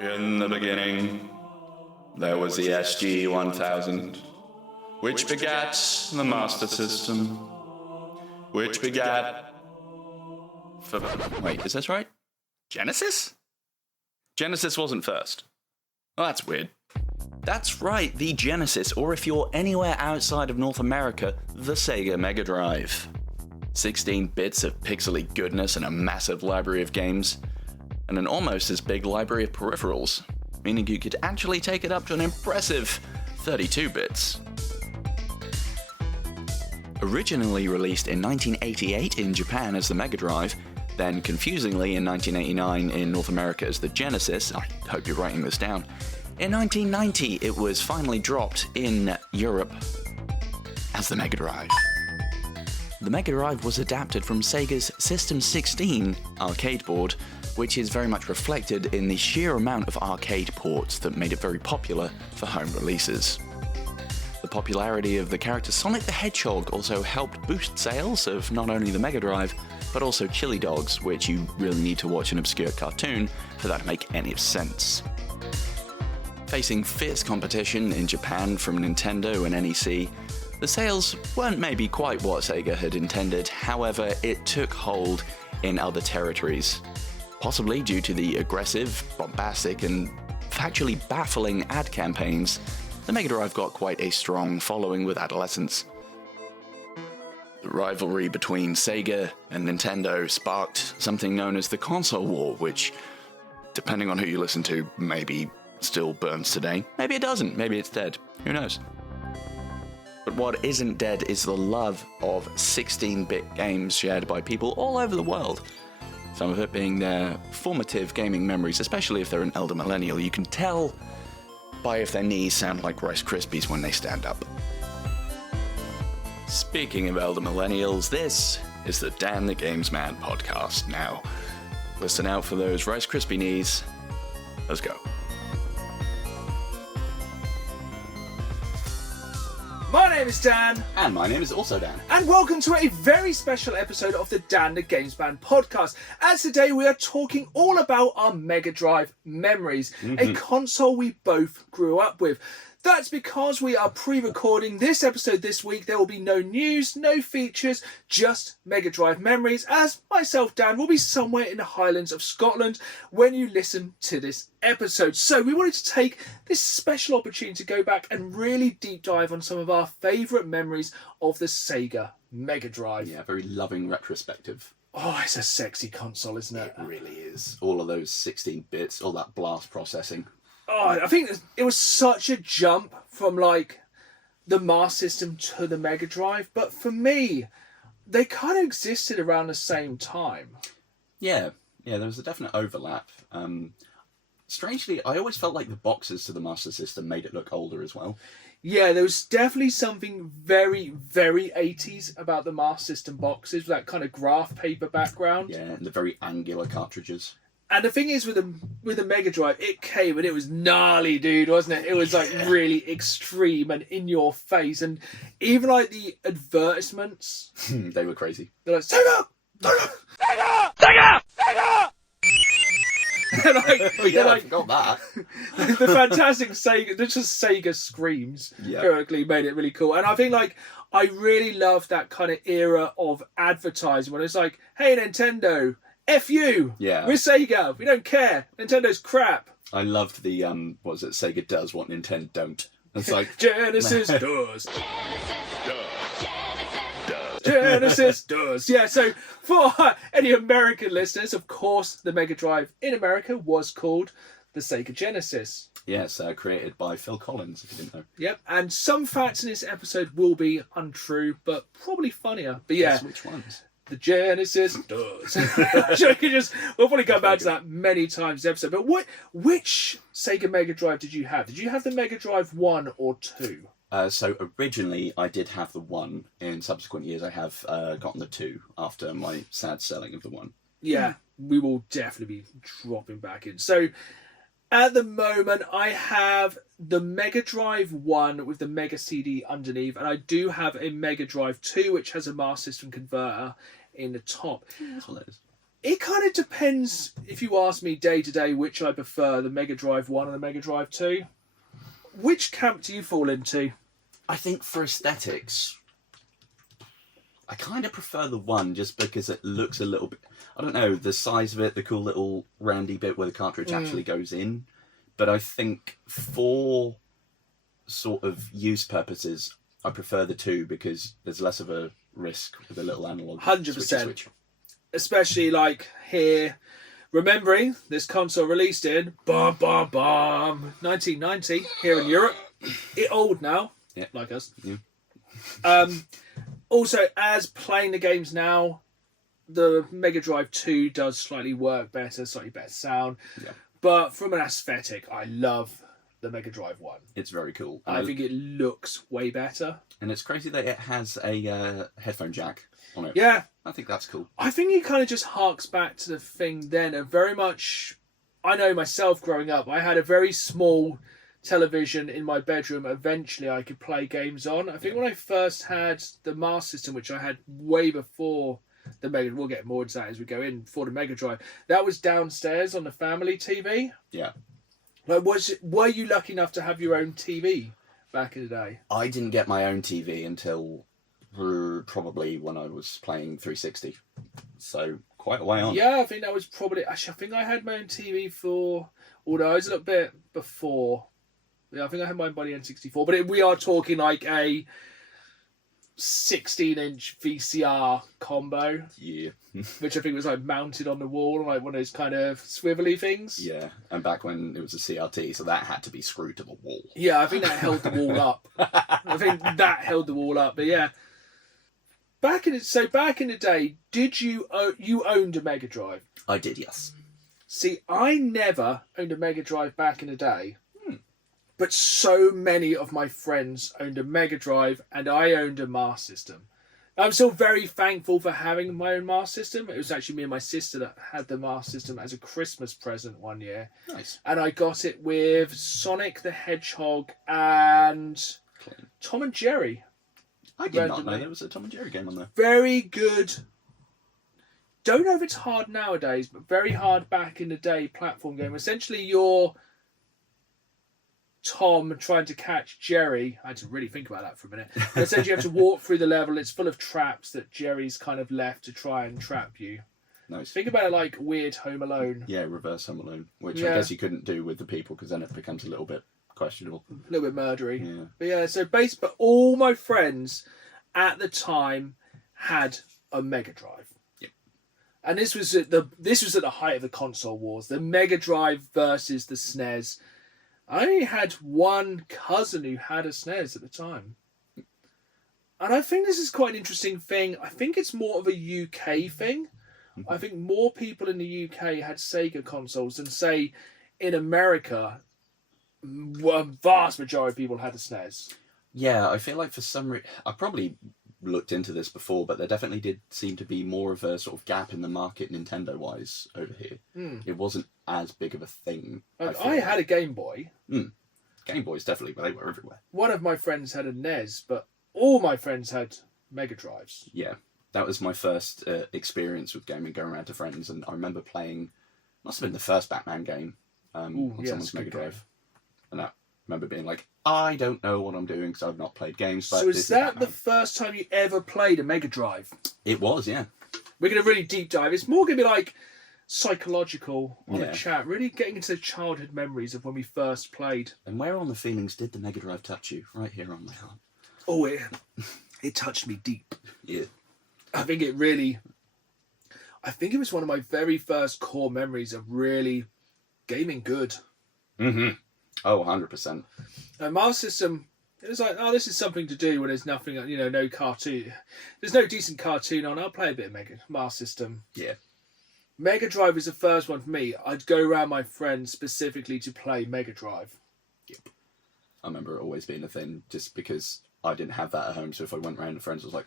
In the beginning, there was the SG-1000, which begat the Master System, which begat... Wait, is this right? Genesis? Genesis wasn't first. Oh, that's weird. That's right, the Genesis, or if you're anywhere outside of North America, the Sega MegaDrive. 16 bits of pixely goodness and a massive library of games, and an almost as big library of peripherals, meaning you could actually take it up to an impressive 32 bits. Originally released in 1988 in Japan as the MegaDrive, then confusingly in 1989 in North America as the Genesis, I hope you're writing this down, in 1990 it was finally dropped in Europe as the MegaDrive. The MegaDrive was adapted from Sega's System 16 arcade board, which is very much reflected in the sheer amount of arcade ports that made it very popular for home releases. The popularity of the character Sonic the Hedgehog also helped boost sales of not only the MegaDrive, but also Chili Dogs, which you really need to watch an obscure cartoon for that to make any sense. Facing fierce competition in Japan from Nintendo and NEC, the sales weren't maybe quite what Sega had intended, however, it took hold in other territories. Possibly due to the aggressive, bombastic, and factually baffling ad campaigns, the MegaDrive got quite a strong following with adolescents. The rivalry between Sega and Nintendo sparked something known as the Console War, which, depending on who you listen to, maybe still burns today. Maybe it doesn't, maybe it's dead, who knows. But what isn't dead is the love of 16-bit games shared by people all over the world. Some of it being their formative gaming memories, especially if they're an elder millennial. You can tell by if their knees sound like Rice Krispies when they stand up. Speaking of elder millennials, this is the Dan the Games Man podcast. Now, listen out for those Rice Krispie knees. Let's go. My name is Dan. And my name is also Dan. And welcome to a very special episode of the Dan the Games Man podcast. As today we are talking all about our MegaDrive memories, a console we both grew up with. That's because we are pre-recording this episode this week. There will be no news, no features, just MegaDrive memories, as myself, Dan, will be somewhere in the Highlands of Scotland when you listen to this episode. So we wanted to take this special opportunity to go back and really deep dive on some of our favourite memories of the Sega MegaDrive. Yeah, very loving retrospective. Oh, it's a sexy console, isn't it? It really is. All of those 16 bits, all that blast processing. Oh, I think it was such a jump from like the Master System to the MegaDrive, but for me, they kind of existed around the same time. Yeah, there was a definite overlap. Strangely, I always felt like the boxes to the Master System made it look older as well. Yeah, there was definitely something very, very 80s about the Master System boxes, with that kind of graph paper background. Yeah, and the very angular cartridges. And the thing is, with the MegaDrive, it came and it was gnarly, dude, wasn't it? It was like really extreme and in your face. And even like the advertisements, they were crazy. They're like, Sega! Sega! Sega! Sega! Sega! I forgot that. The fantastic Sega, just Sega screams, perfectly made it really cool. And I think like I really love that kind of era of advertising when it's like, hey Nintendo, F you! Yeah. We're Sega. We don't care. Nintendo's crap. I loved the, what was it, Sega does what Nintendo don't. It's like... Genesis does. Genesis does. Yeah, so for any American listeners, of course, the MegaDrive in America was called the Sega Genesis. Yes, created by Phil Collins, if you didn't know. Yep, and some facts in this episode will be untrue, but probably funnier. But yeah. Guess which ones? The Genesis does. We'll probably come back to that many times in the episode. But which Sega MegaDrive did you have? Did you have the MegaDrive 1 or 2? So originally I did have the 1. In subsequent years I have gotten the 2 after my sad selling of the 1. Yeah, we will definitely be dropping back in. So at the moment I have the MegaDrive 1 with the Mega CD underneath, and I do have a MegaDrive 2 which has a Master System converter in the top. That's what it is. It kind of depends, if you ask me day to day, which I prefer, the Mega Drive 1 and the Mega Drive 2. Which camp do you fall into? I think for aesthetics, I kind of prefer the 1 just because it looks a little bit... I don't know, the size of it, the cool little roundy bit where the cartridge actually goes in. But I think for sort of use purposes, I prefer the 2 because there's less of a risk with a little analog 100%. switch. Especially like here, remembering this console released in 1990 here in Europe. It old now, yeah. like us. Yeah. Also, as playing the games now, the Mega Drive 2 does slightly work better, slightly better sound. Yeah. But from an aesthetic, I love the Mega Drive 1. It's very cool. I think it looks way better. And it's crazy that it has a headphone jack on it. Yeah. I think that's cool. I think it kind of just harks back to the thing then of very much... I know myself growing up, I had a very small television in my bedroom. Eventually I could play games on. I think when I first had the Master System, which I had way before the Mega... We'll get more into that as we go in, before the Mega Drive. That was downstairs on the family TV. Yeah. Like, were you lucky enough to have your own TV back in the day? I didn't get my own TV until probably when I was playing 360. So quite a way on. Yeah, I think that was probably... Actually, I think I had my own TV for... Although I was a little bit before. Yeah, I think I had mine by the N64. But we are talking like a 16-inch VCR combo. Yeah. Which I think was like mounted on the wall, like one of those kind of swivelly things. Yeah, and back when it was a CRT, so that had to be screwed to the wall. Yeah, I think that held the wall up. I think that held the wall up. But yeah, back in the day, did you owned a Mega Drive? I did, yes. See, I never owned a Mega Drive back in the day, but so many of my friends owned a Mega Drive, and I owned a Master System. I'm still very thankful for having my own Master System. It was actually me and my sister that had the Master System as a Christmas present one year. Nice. And I got it with Sonic the Hedgehog and Tom and Jerry. I did not know there was a Tom and Jerry game on there. Very good. Don't know if it's hard nowadays, but very hard back in the day platform game. Essentially, you're Tom trying to catch Jerry. I had to really think about that for a minute. And essentially, you have to walk through the level. It's full of traps that Jerry's kind of left to try and trap you. Nice. Think about it like weird Home Alone. Yeah, reverse Home Alone, which I guess you couldn't do with the people because then it becomes a little bit questionable. A little bit murdery. Yeah. But yeah, so but all my friends at the time had a Mega Drive. Yep. And this was at the height of the console wars, the Mega Drive versus the SNES. I only had one cousin who had a SNES at the time. And I think this is quite an interesting thing. I think it's more of a UK thing. I think more people in the UK had Sega consoles than, say, in America, a vast majority of people had a SNES. Yeah, I feel like for some reason... I probably looked into this before, but there definitely did seem to be more of a sort of gap in the market Nintendo-wise over here. It wasn't as big of a thing. I had a Game Boy. Game Boys definitely, but they were everywhere. One of my friends had a NES, but all my friends had Mega Drives. Yeah, that was my first experience with gaming, going around to friends, and I remember playing... Must have been the first Batman game on someone's Mega Drive. And I remember being like, I don't know what I'm doing because I've not played games. But so is that the first time you ever played a Mega Drive? It was, yeah. We're going to really deep dive. It's more going to be like psychological on a chat, really getting into the childhood memories of when we first played. And where on the feelings did the Mega Drive touch you? Right here on my heart. Oh, it touched me deep. Yeah. I think it was one of my very first core memories of really gaming good. Mm-hmm. Oh, 100%. Master System, it was like, this is something to do when there's nothing, no cartoon. There's no decent cartoon on. I'll play a bit of Master System. Yeah. Mega Drive was the first one for me. I'd go around my friends specifically to play Mega Drive. Yep. I remember it always being a thing just because I didn't have that at home. So if I went around to friends, I was like,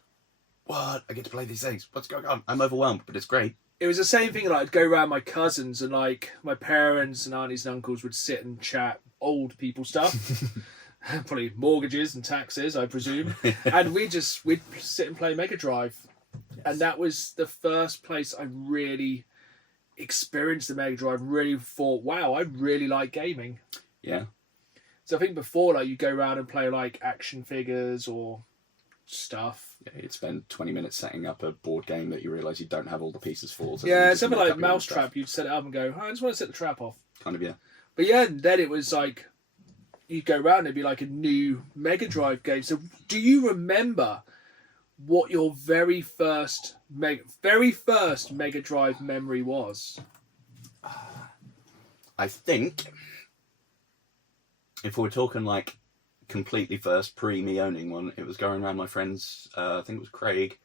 what? I get to play these things. What's going on? I'm overwhelmed, but it's great. It was the same thing. Like, I'd go around my cousins and like my parents and aunties and uncles would sit and chat old people stuff. Probably mortgages and taxes, I presume. And we'd sit and play Mega Drive. Yes. And that was the first place I really experienced the Mega Drive, really thought, wow, I really like gaming. Yeah. So I think before, like, you go around and play like action figures or stuff. Yeah, you'd spend 20 minutes setting up a board game that you realise you don't have all the pieces for. So Yeah, something like Mousetrap, you'd set it up and go, oh, I just want to set the trap off. Kind of, yeah. But yeah, then it was like, you'd go around and it'd be like a new Mega Drive game. So do you remember what your very first Mega Drive memory was? I think, if we're talking like completely first, pre me owning one, it was going around my friends, I think it was Craig,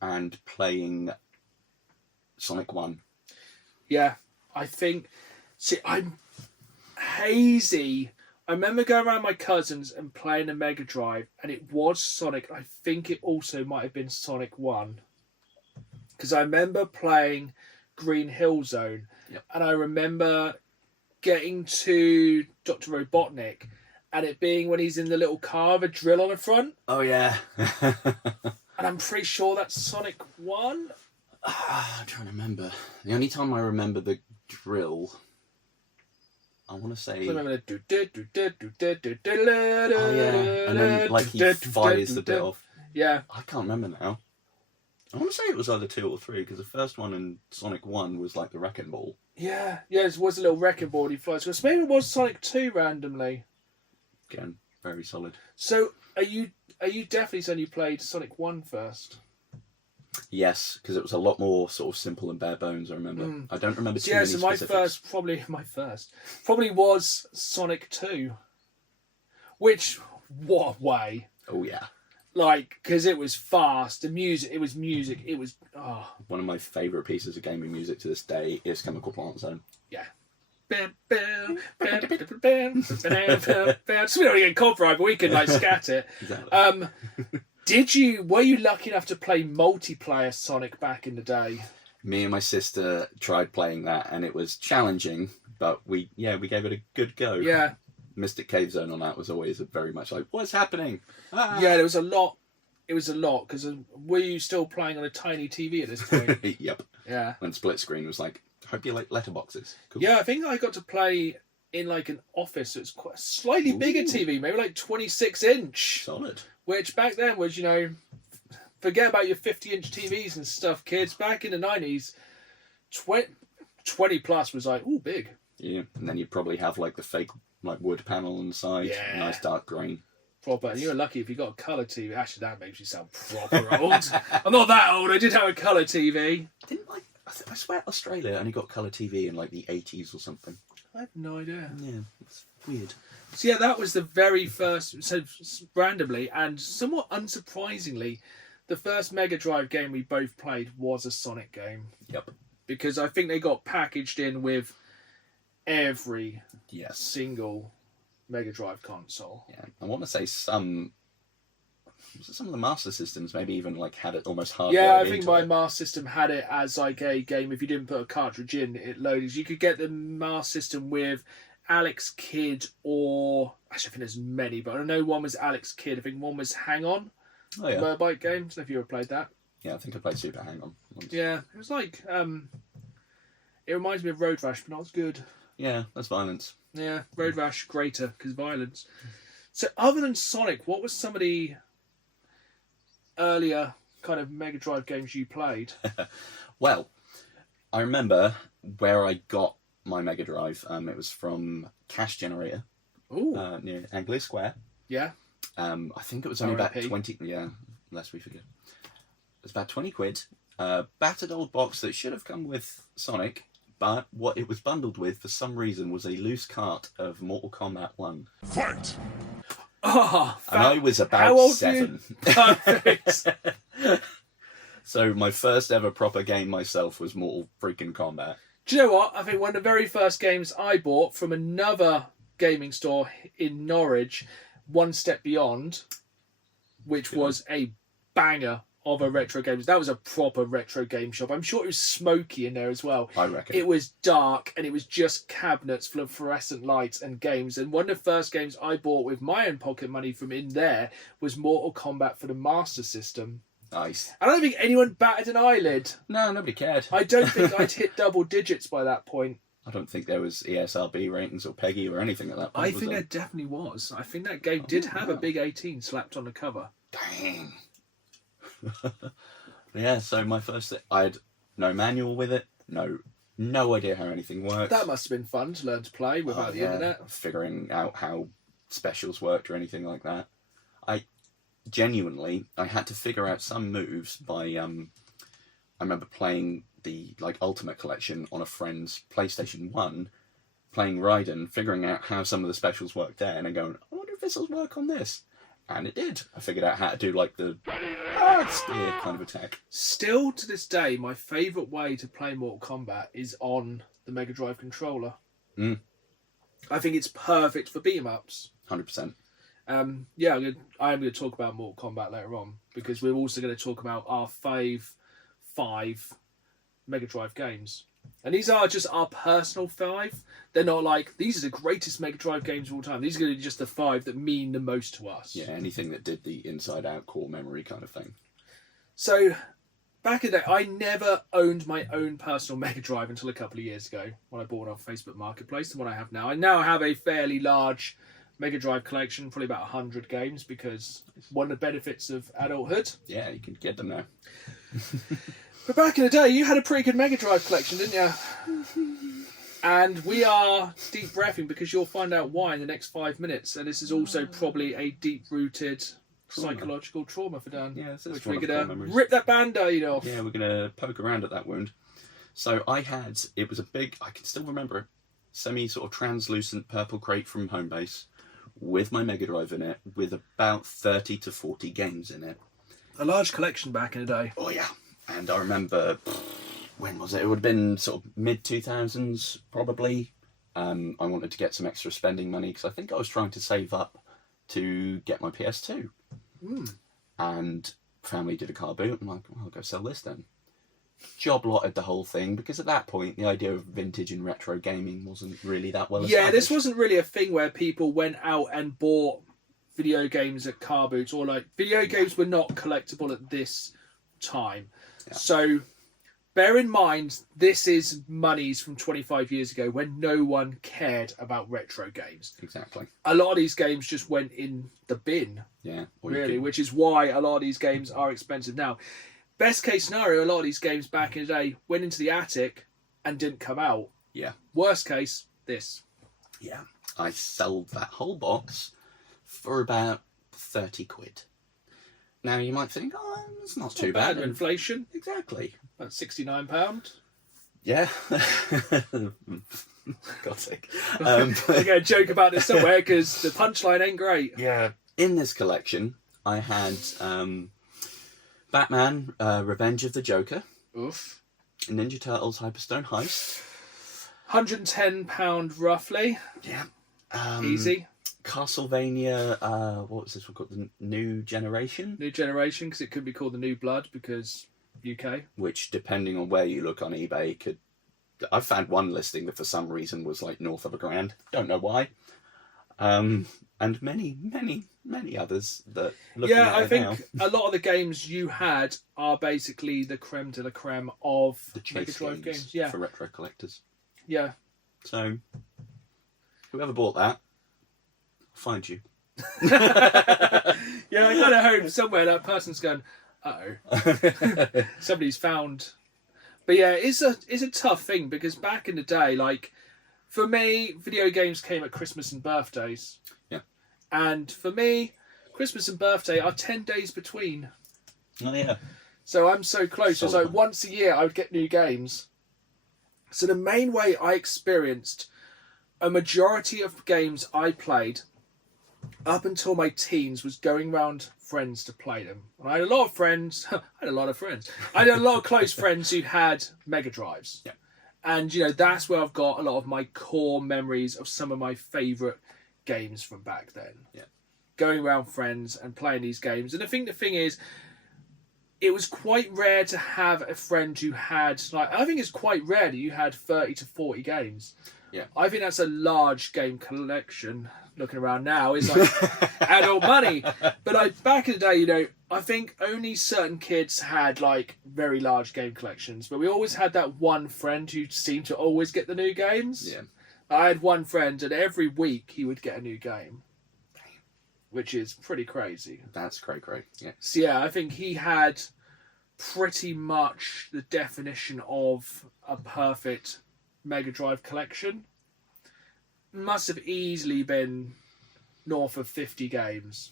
and playing Sonic 1. Yeah, I think, see, I'm hazy. I remember going around my cousins and playing a Mega Drive, and it was Sonic. I think it also might have been Sonic 1. Because I remember playing Green Hill Zone, and I remember getting to Dr. Robotnik, and it being when he's in the little car with a drill on the front. Oh, yeah. And I'm pretty sure that's Sonic 1. I'm trying to remember. The only time I remember the drill, I want to say... I remember the... Oh, yeah. And then, like, he fires the bit off. Yeah. I can't remember now. I want to say it was either 2 or 3, because the first one in Sonic 1 was, like, the wrecking ball. Yeah. Yeah, it was a little wrecking ball he flies. So maybe it was Sonic 2 randomly. Again, very solid. So, are you definitely saying you played Sonic 1 first? Yes, because it was a lot more sort of simple and bare bones, I remember. I don't remember too many my specifics. first probably was Sonic 2. Which, what a way. Oh, yeah. Like, because it was fast, the music, it was... Oh. One of my favourite pieces of gaming music to this day is Chemical Plant Zone. Yeah. Just we don't get copyright, but we can like scat it. Exactly. Were you lucky enough to play multiplayer Sonic back in the day? Me and my sister tried playing that, and it was challenging, but we gave it a good go. Yeah. Mystic Cave Zone on that was always very much like, what's happening? Ah! Yeah, there was a lot. It was a lot, because were you still playing on a tiny TV at this point? Yep. Yeah. And split screen was like, hope you like letterboxes. Cool. Yeah, I think I got to play in like an office. So it's quite a slightly bigger TV, maybe like 26-inch. Solid. Which back then was, forget about your 50-inch TVs and stuff, kids. Back in the 90s, 20 plus was like, ooh, big. Yeah, and then you'd probably have like the fake like wood panel on the side, nice dark green. Proper, and you were lucky if you got a colour TV. Actually, that makes you sound proper old. I'm not that old. I did have a colour TV. I swear Australia only got colour TV in like the 80s or something. I have no idea. Yeah, it's weird. So yeah, that was the very first, so randomly and somewhat unsurprisingly, the first Mega Drive game we both played was a Sonic game. Yep. Because I think they got packaged in with every yes. single Mega Drive console. Yeah, I want to say some of the Master Systems maybe even like had it almost hardwired. Yeah, I think my Master System had it as like a game. If you didn't put a cartridge in, it loaded. You could get the Master System with Alex Kidd, or actually I think there's many, but I know one was Alex Kidd. I think one was Hang On. Oh yeah. Motorbike game. I don't know if you ever played that. Yeah, I think I played Super Hang On once. Yeah, it was like it reminds me of Road Rash, but not as good. Yeah, that's violence. Yeah, Road Rash greater because violence. So other than Sonic, what was some of the earlier kind of Mega Drive games you played? Well, I remember where I got my Mega Drive. It was from Cash Generator. Ooh. Near Anglia Square. Yeah. I think it was only about 20... Yeah, lest we forget. It was about 20 quid. Battered old box that should have come with Sonic, but what it was bundled with for some reason was a loose cart of Mortal Kombat 1. Fight! Oh, and I was about how old 7. Perfect. So my first ever proper game myself was Mortal freaking Kombat. Do you know what? I think one of the very first games I bought from another gaming store in Norwich, One Step Beyond, which was a banger of a retro game. That was a proper retro game shop. I'm sure it was smoky in there as well. I reckon. It was dark and it was just cabinets full of fluorescent lights and games. And one of the first games I bought with my own pocket money from in there was Mortal Kombat for the Master System. Nice. I don't think anyone batted an eyelid. No, nobody cared. I don't think I'd hit double digits by that point. I don't think there was ESRB ratings or PEGI or anything at that point. I think there definitely was. I think that game did have a big 18 slapped on the cover. Dang. Yeah, so my first thing, I had no manual with it, no idea how anything works. That must have been fun to learn to play without the internet. Figuring out how specials worked or anything like that. I had to figure out some moves by I remember playing the Ultimate Collection on a friend's PlayStation 1, playing Raiden, figuring out how some of the specials worked there, and then going, I wonder if this will work on this. And it did. I figured out how to do the spear kind of attack. Still to this day, my favourite way to play Mortal Kombat is on the Mega Drive controller. I think it's perfect for beat 'em ups. 100%. I'm going to talk about Mortal Kombat later on, because we're also going to talk about our five Mega Drive games. And these are just our personal 5. They're not these are the greatest Mega Drive games of all time. These are going to be just the 5 that mean the most to us. Yeah, anything that did the inside-out core memory kind of thing. So, back in the day, I never owned my own personal Mega Drive until a couple of years ago, when I bought it off Facebook Marketplace, the one I have now. I now have a fairly large Mega Drive collection, probably about 100 games, because one of the benefits of adulthood. Yeah, you can get them now. But back in the day, you had a pretty good Mega Drive collection, didn't you? And we are deep breathing, because you'll find out why in the next 5 minutes. And this is also probably a deep-rooted psychological trauma for Dan. Yeah, this is which one we're of going the to rip that Band-Aid off. Yeah, we're going to poke around at that wound. So it was a big, I can still remember it, sort of translucent purple crate from Homebase with my Mega Drive in it, with about 30 to 40 games in it. A large collection back in the day. Oh, yeah. And I remember, when was it? It would have been sort of mid-2000s, probably. I wanted to get some extra spending money, because I think I was trying to save up to get my PS2. And family did a car boot. I'm like, well, I'll go sell this then. Job lotted the whole thing, because at that point, the idea of vintage and retro gaming wasn't really that well established. Yeah, this wasn't really a thing where people went out and bought video games at car boots, or video games were not collectible at this time. Yeah. So bear in mind, this is monies from 25 years ago, when no one cared about retro games. Exactly. A lot of these games just went in the bin. Yeah. Really, which is why a lot of these games are expensive now. Best case scenario, a lot of these games back in the day went into the attic and didn't come out. Yeah. Worst case, this. Yeah. I sold that whole box for about 30 quid. Now you might think, it's not too bad. Inflation. Exactly. About £69. Yeah. God's sake. We're going to joke about this somewhere, because the punchline ain't great. Yeah. In this collection, I had Batman, Revenge of the Joker. Oof. Ninja Turtles Hyperstone Heist. £110 roughly. Yeah. Easy. Castlevania, what was this one called? The New Generation? New Generation, because it could be called the New Blood, because UK. Which, depending on where you look on eBay, I found one listing that for some reason was north of £1,000. Don't know why. And many, many, many others that. Yeah, I think a lot of the games you had are basically the creme de la creme of the Mega Drive games. Yeah, for retro collectors. Yeah. So, whoever bought that, I'll find you. Yeah, I kind of hope somewhere that person's going, uh-oh. Somebody's found. But yeah, it's a tough thing, because back in the day, for me, video games came at Christmas and birthdays. Yeah. And for me, Christmas and birthday are 10 days between. Oh, yeah. So I'm so close. So it's once a year I would get new games. So the main way I experienced a majority of games I played up until my teens was going round friends to play them. And I had a lot of friends. I had a lot of close friends who had Mega Drives. Yeah. And, that's where I've got a lot of my core memories of some of my favourite games from back then. Yeah. Going around friends and playing these games. And I think the thing is, it was quite rare to have a friend who had, like, I think it's quite rare that you had 30 to 40 games. Yeah. I think that's a large game collection. Looking around now is like adult money. But like back in the day, you know, I think only certain kids had like very large game collections. But we always had that one friend who seemed to always get the new games. Yeah. I had one friend, and every week he would get a new game, which is pretty crazy. That's cray. Yeah. So yeah, I think he had pretty much the definition of a perfect Mega Drive collection. Must have easily been north of 50 games.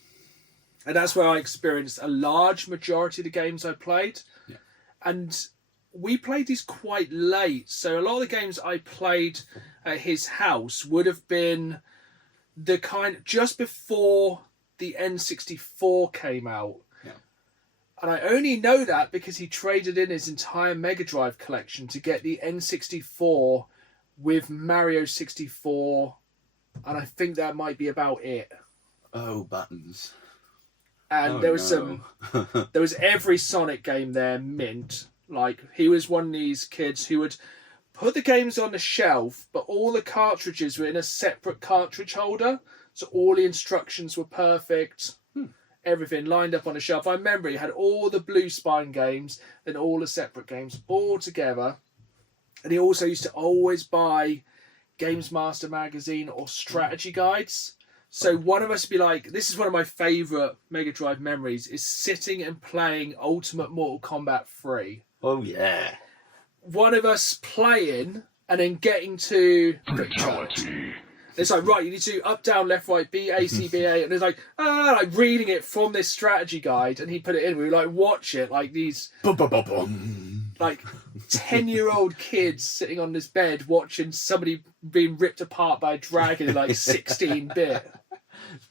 And that's where I experienced a large majority of the games I played. Yeah. And we played these quite late. So a lot of the games I played at his house would have been the kind just before the N64 came out. Yeah. And I only know that because he traded in his entire Mega Drive collection to get the N64 with Mario 64, and I think that might be about it. Oh, buttons. And there was there was every Sonic game there, mint. Like, he was one of these kids who would put the games on the shelf, but all the cartridges were in a separate cartridge holder, so all the instructions were perfect. Everything lined up on the shelf. I remember he had all the Blue Spine games and all the separate games all together. And he also used to always buy Games Master magazine or strategy guides. So one of us would be like, this is one of my favourite Mega Drive memories, is sitting and playing Ultimate Mortal Kombat 3. Oh, yeah. One of us playing and then getting to fatality. It's like, right, you need to up, down, left, right, B, A, C, B, A. And it's like, like reading it from this strategy guide. And he put it in. We would like watch it like these like 10-year-old kids sitting on this bed watching somebody being ripped apart by a dragon in like 16-bit.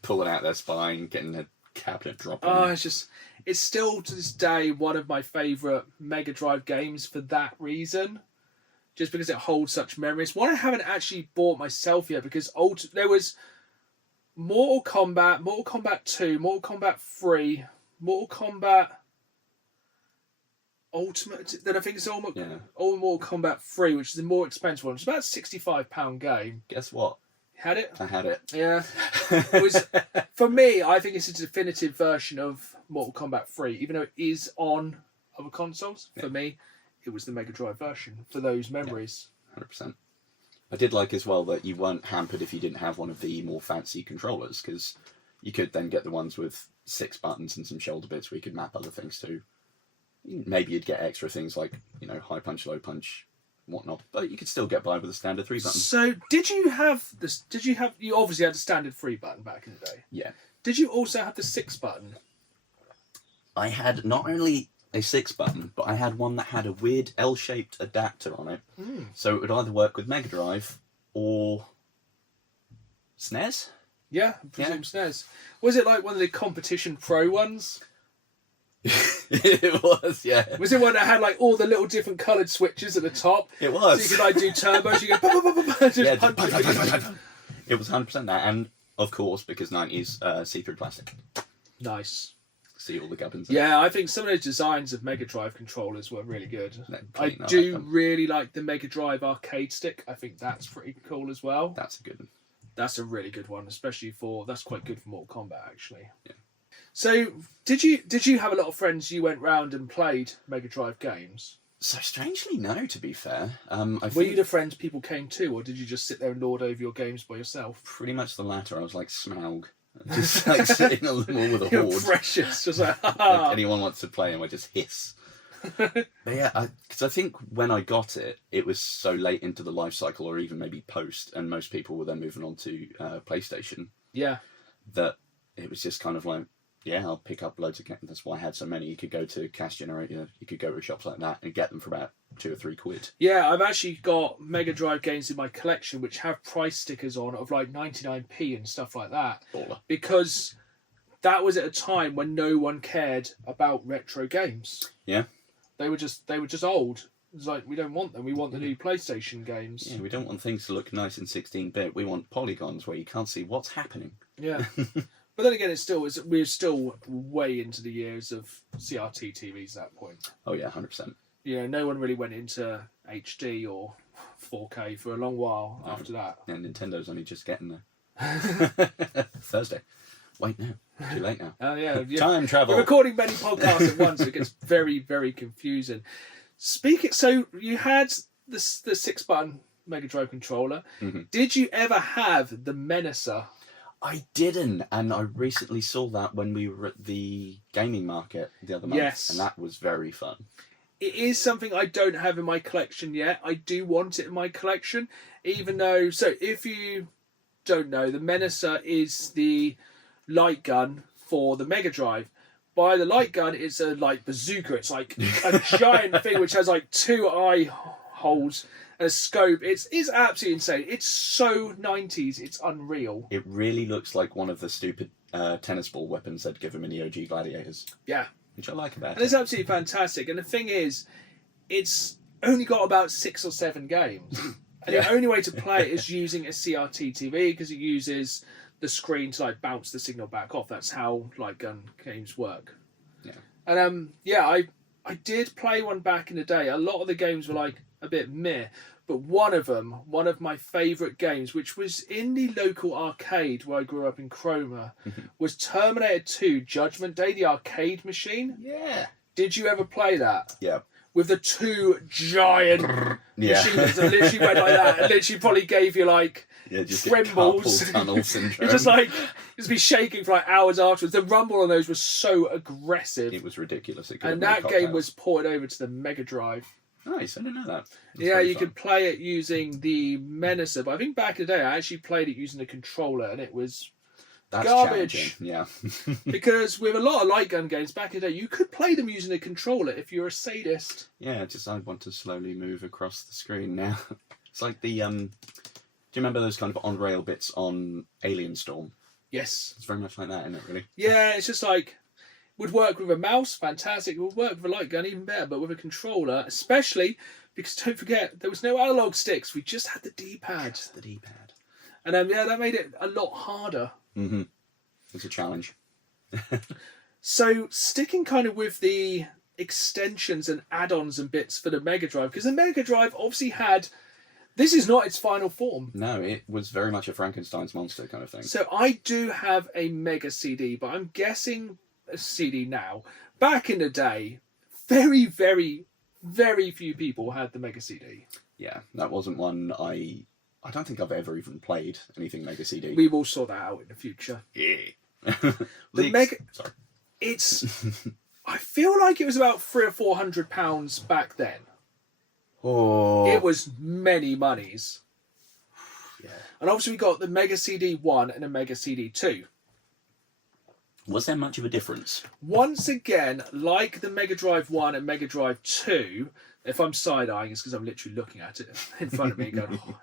Pulling out their spine, getting a cabinet dropping. Oh, it's still to this day one of my favourite Mega Drive games for that reason. Just because it holds such memories. One I haven't actually bought myself yet because there was Mortal Kombat 2, Mortal Kombat 3, Mortal Kombat Ultimate. Then I think it's all Mortal Kombat 3, which is the more expensive one. It's about a £65 game. Guess what? Had it? I had it. Yeah. It was, for me, I think it's a definitive version of Mortal Kombat 3, even though it is on other consoles. For me, it was the Mega Drive version for those memories. 100%. I did like as well that you weren't hampered if you didn't have one of the more fancy controllers, because you could then get the ones with 6 buttons and some shoulder bits where you could map other things to. Maybe you'd get extra things like, you know, high punch, low punch, whatnot, but you could still get by with a standard 3 button. So did you obviously had a standard 3 button back in the day? Yeah. Did you also have the 6 button? I had not only a 6 button, but I had one that had a weird L-shaped adapter on it. So it would either work with Mega Drive or SNES? Yeah, I presume SNES. Was it like one of the Competition Pro ones? It was, yeah. Was it one that had like all the little different coloured switches at the top? It was. So you could like do turbos, you go just punch. It was 100% that, and of course, because 90s, see-through plastic. Nice. See all the gubbins. Yeah, I think some of those designs of Mega Drive controllers were really good. I Like do really like the Mega Drive arcade stick. I think that's pretty cool as well. That's a good one. That's a really good one, especially that's quite good for Mortal Kombat actually. Yeah. So, did you have a lot of friends you went round and played Mega Drive games? So strangely, no. To be fair, Were you the friends people came to, or did you just sit there and lord over your games by yourself? Pretty much the latter. I was like Smaug, just like sitting on the wall with a You're horde. precious, just like, Like anyone wants to play, and I just hiss. But yeah, because I think when I got it, it was so late into the life cycle, or even maybe post, and most people were then moving on to PlayStation. Yeah. That it was just kind of like, yeah, I'll pick up loads of games. That's why I had so many. You could go to Cash Generator, you could go to shops like that and get them for about £2 or £3. Yeah, I've actually got Mega Drive games in my collection which have price stickers on of like 99p and stuff like that. Baller. Because that was at a time when no one cared about retro games. Yeah. They were just old. It was like, we don't want them. We want the new PlayStation games. Yeah, we don't want things to look nice in 16-bit. We want polygons where you can't see what's happening. Yeah. But then again, we're still way into the years of CRT TVs at that point. Oh yeah, 100%. You know, no one really went into HD or 4K for a long while after that. Yeah, Nintendo's only just getting there. Thursday. Wait, no. Too late now. Oh, yeah. Time travel. We're recording many podcasts at once, so it gets very, very confusing. So you had the 6-button Mega Drive controller. Mm-hmm. Did you ever have the Menacer? I didn't, and I recently saw that when we were at the gaming market the other month. Yes. And that was very fun. It is something I don't have in my collection yet. I do want it in my collection, even though... So if you don't know, the Menacer is the light gun for the Mega Drive. By the light gun, it's a like bazooka. It's like a giant thing which has like 2 eye holes and a scope. It's absolutely insane. It's so 90s. It's unreal. It really looks like one of the stupid tennis ball weapons they'd give him in the OG Gladiators. Yeah. Which I like about it. And it's absolutely fantastic. And the thing is, it's only got about 6 or 7 games. And the only way to play it is using a CRT TV because it uses the screen to like bounce the signal back off. That's how light gun games work. Yeah. And I did play one back in the day. A lot of the games were like a bit meh, but one of my favourite games, which was in the local arcade where I grew up in Cromer, was Terminator 2 Judgment Day, the arcade machine. Yeah. Did you ever play that? Yeah. With the 2 giant machines that literally went like that and literally probably gave you like just trembles. Carpal tunnel syndrome. Just be shaking for like hours afterwards. The rumble on those was so aggressive. It was ridiculous. And that game was ported over to the Mega Drive. Nice, I didn't know that. Yeah, you could play it using the Menacer, but I think back in the day I actually played it using the controller and it was garbage. Yeah. Because with a lot of light gun games back in the day, you could play them using a controller if you're a sadist. Yeah, just I want to slowly move across the screen now. It's like the do you remember those kind of on-rail bits on Alien Storm? Yes. It's very much like that, isn't it, really? Yeah, it's just like, would work with a mouse, fantastic. Would work with a light gun, even better. But with a controller, especially because don't forget, there was no analog sticks. We just had the D-pad. Just the D-pad. And that made it a lot harder. Mm-hmm. It's a challenge. So sticking kind of with the extensions and add-ons and bits for the Mega Drive, because the Mega Drive obviously had... This is not its final form. No, it was very much a Frankenstein's monster kind of thing. So I do have a Mega CD, but I'm guessing a CD now. Back in the day, very, very, very few people had the Mega CD. Yeah, that wasn't one I don't think I've ever even played anything Mega CD. We will sort that out in the future. Yeah. The Mega... Sorry. It's... I feel like it was about £300 or £400 back then. Oh. It was many monies. Yeah. And obviously we got the Mega CD 1 and a Mega CD 2. Was there much of a difference? Once again, like the Mega Drive 1 and Mega Drive 2, if I'm side-eyeing, it's because I'm literally looking at it in front of me going, oh,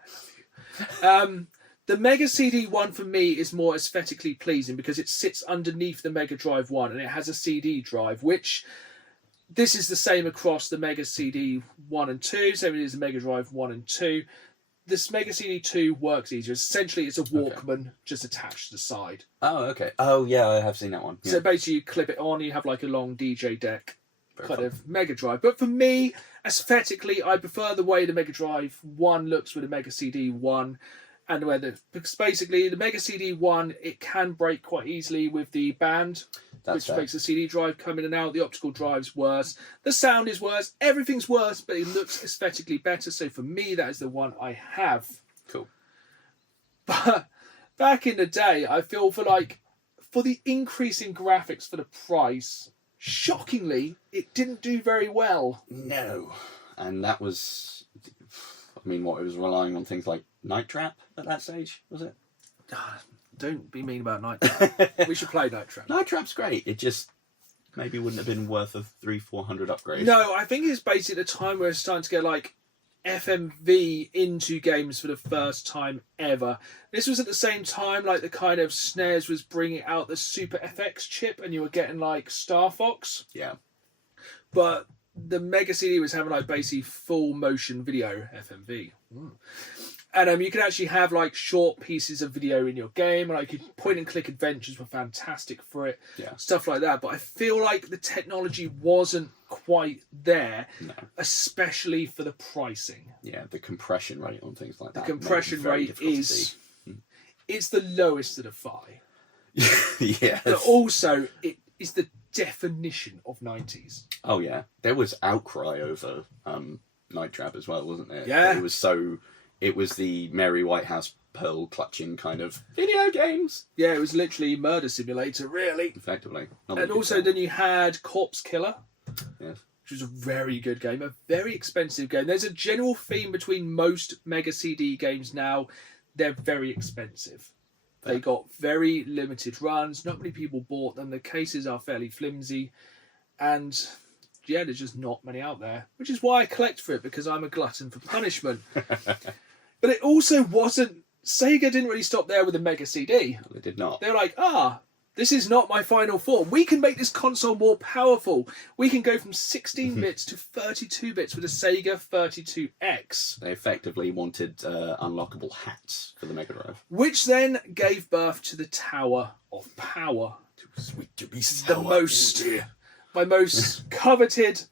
I love you. The Mega CD 1 for me is more aesthetically pleasing because it sits underneath the Mega Drive 1 and it has a CD drive, which... This is the same across the Mega CD 1 and 2, same as the Mega Drive 1 and 2. This Mega CD 2 works easier. Essentially, it's a Walkman just attached to the side. Oh, okay. Oh, yeah, I have seen that one. Yeah. So basically, you clip it on, you have like a long DJ deck kind of Mega Drive. But for me, aesthetically, I prefer the way the Mega Drive 1 looks with the Mega CD 1. And because basically, the Mega CD 1, it can break quite easily with the band. Which makes the CD drive come in and out. The optical drive's worse. The sound is worse. Everything's worse, but it looks aesthetically better. So for me, that is the one I have. Cool. But back in the day, I feel for the increase in graphics for the price, shockingly, it didn't do very well. No. And that was, I mean, it was relying on things like Night Trap at that stage, was it? Don't be mean about Night Trap. We should play Night Trap. Night Trap's great. It just maybe wouldn't have been worth a 300-400 upgrade. No, I think it's basically the time where it's starting to get like FMV into games for the first time ever. This was at the same time like the kind of SNES was bringing out the Super FX chip and you were getting like Star Fox. Yeah. But the Mega CD was having like basically full motion video FMV. And you can actually have like short pieces of video in your game, and like point and click adventures were fantastic for it, stuff like that. But I feel like the technology wasn't quite there, especially for the pricing. Yeah, the compression rate on things like that. The compression rate is it's the lowest of the five. Yes. But also it is the definition of 90s. Oh yeah, there was outcry over Night Trap as well, wasn't there? Yeah, it was the Mary Whitehouse pearl clutching kind of video games. Yeah, it was literally Murder Simulator, really. Effectively. And also then you had Corpse Killer. Yes. Which was a very good game, a very expensive game. There's a general theme between most Mega CD games now. They're very expensive. They got very limited runs. Not many people bought them. The cases are fairly flimsy. And yeah, there's just not many out there. Which is why I collect for it, because I'm a glutton for punishment. But it also wasn't... Sega didn't really stop there with the Mega CD. They did not. They were like, this is not my final form. We can make this console more powerful. We can go from 16 bits to 32 bits with a Sega 32X. They effectively wanted unlockable hats for the Mega Drive. Which then gave birth to the Tower of Power. Too sweet to be sour. My most coveted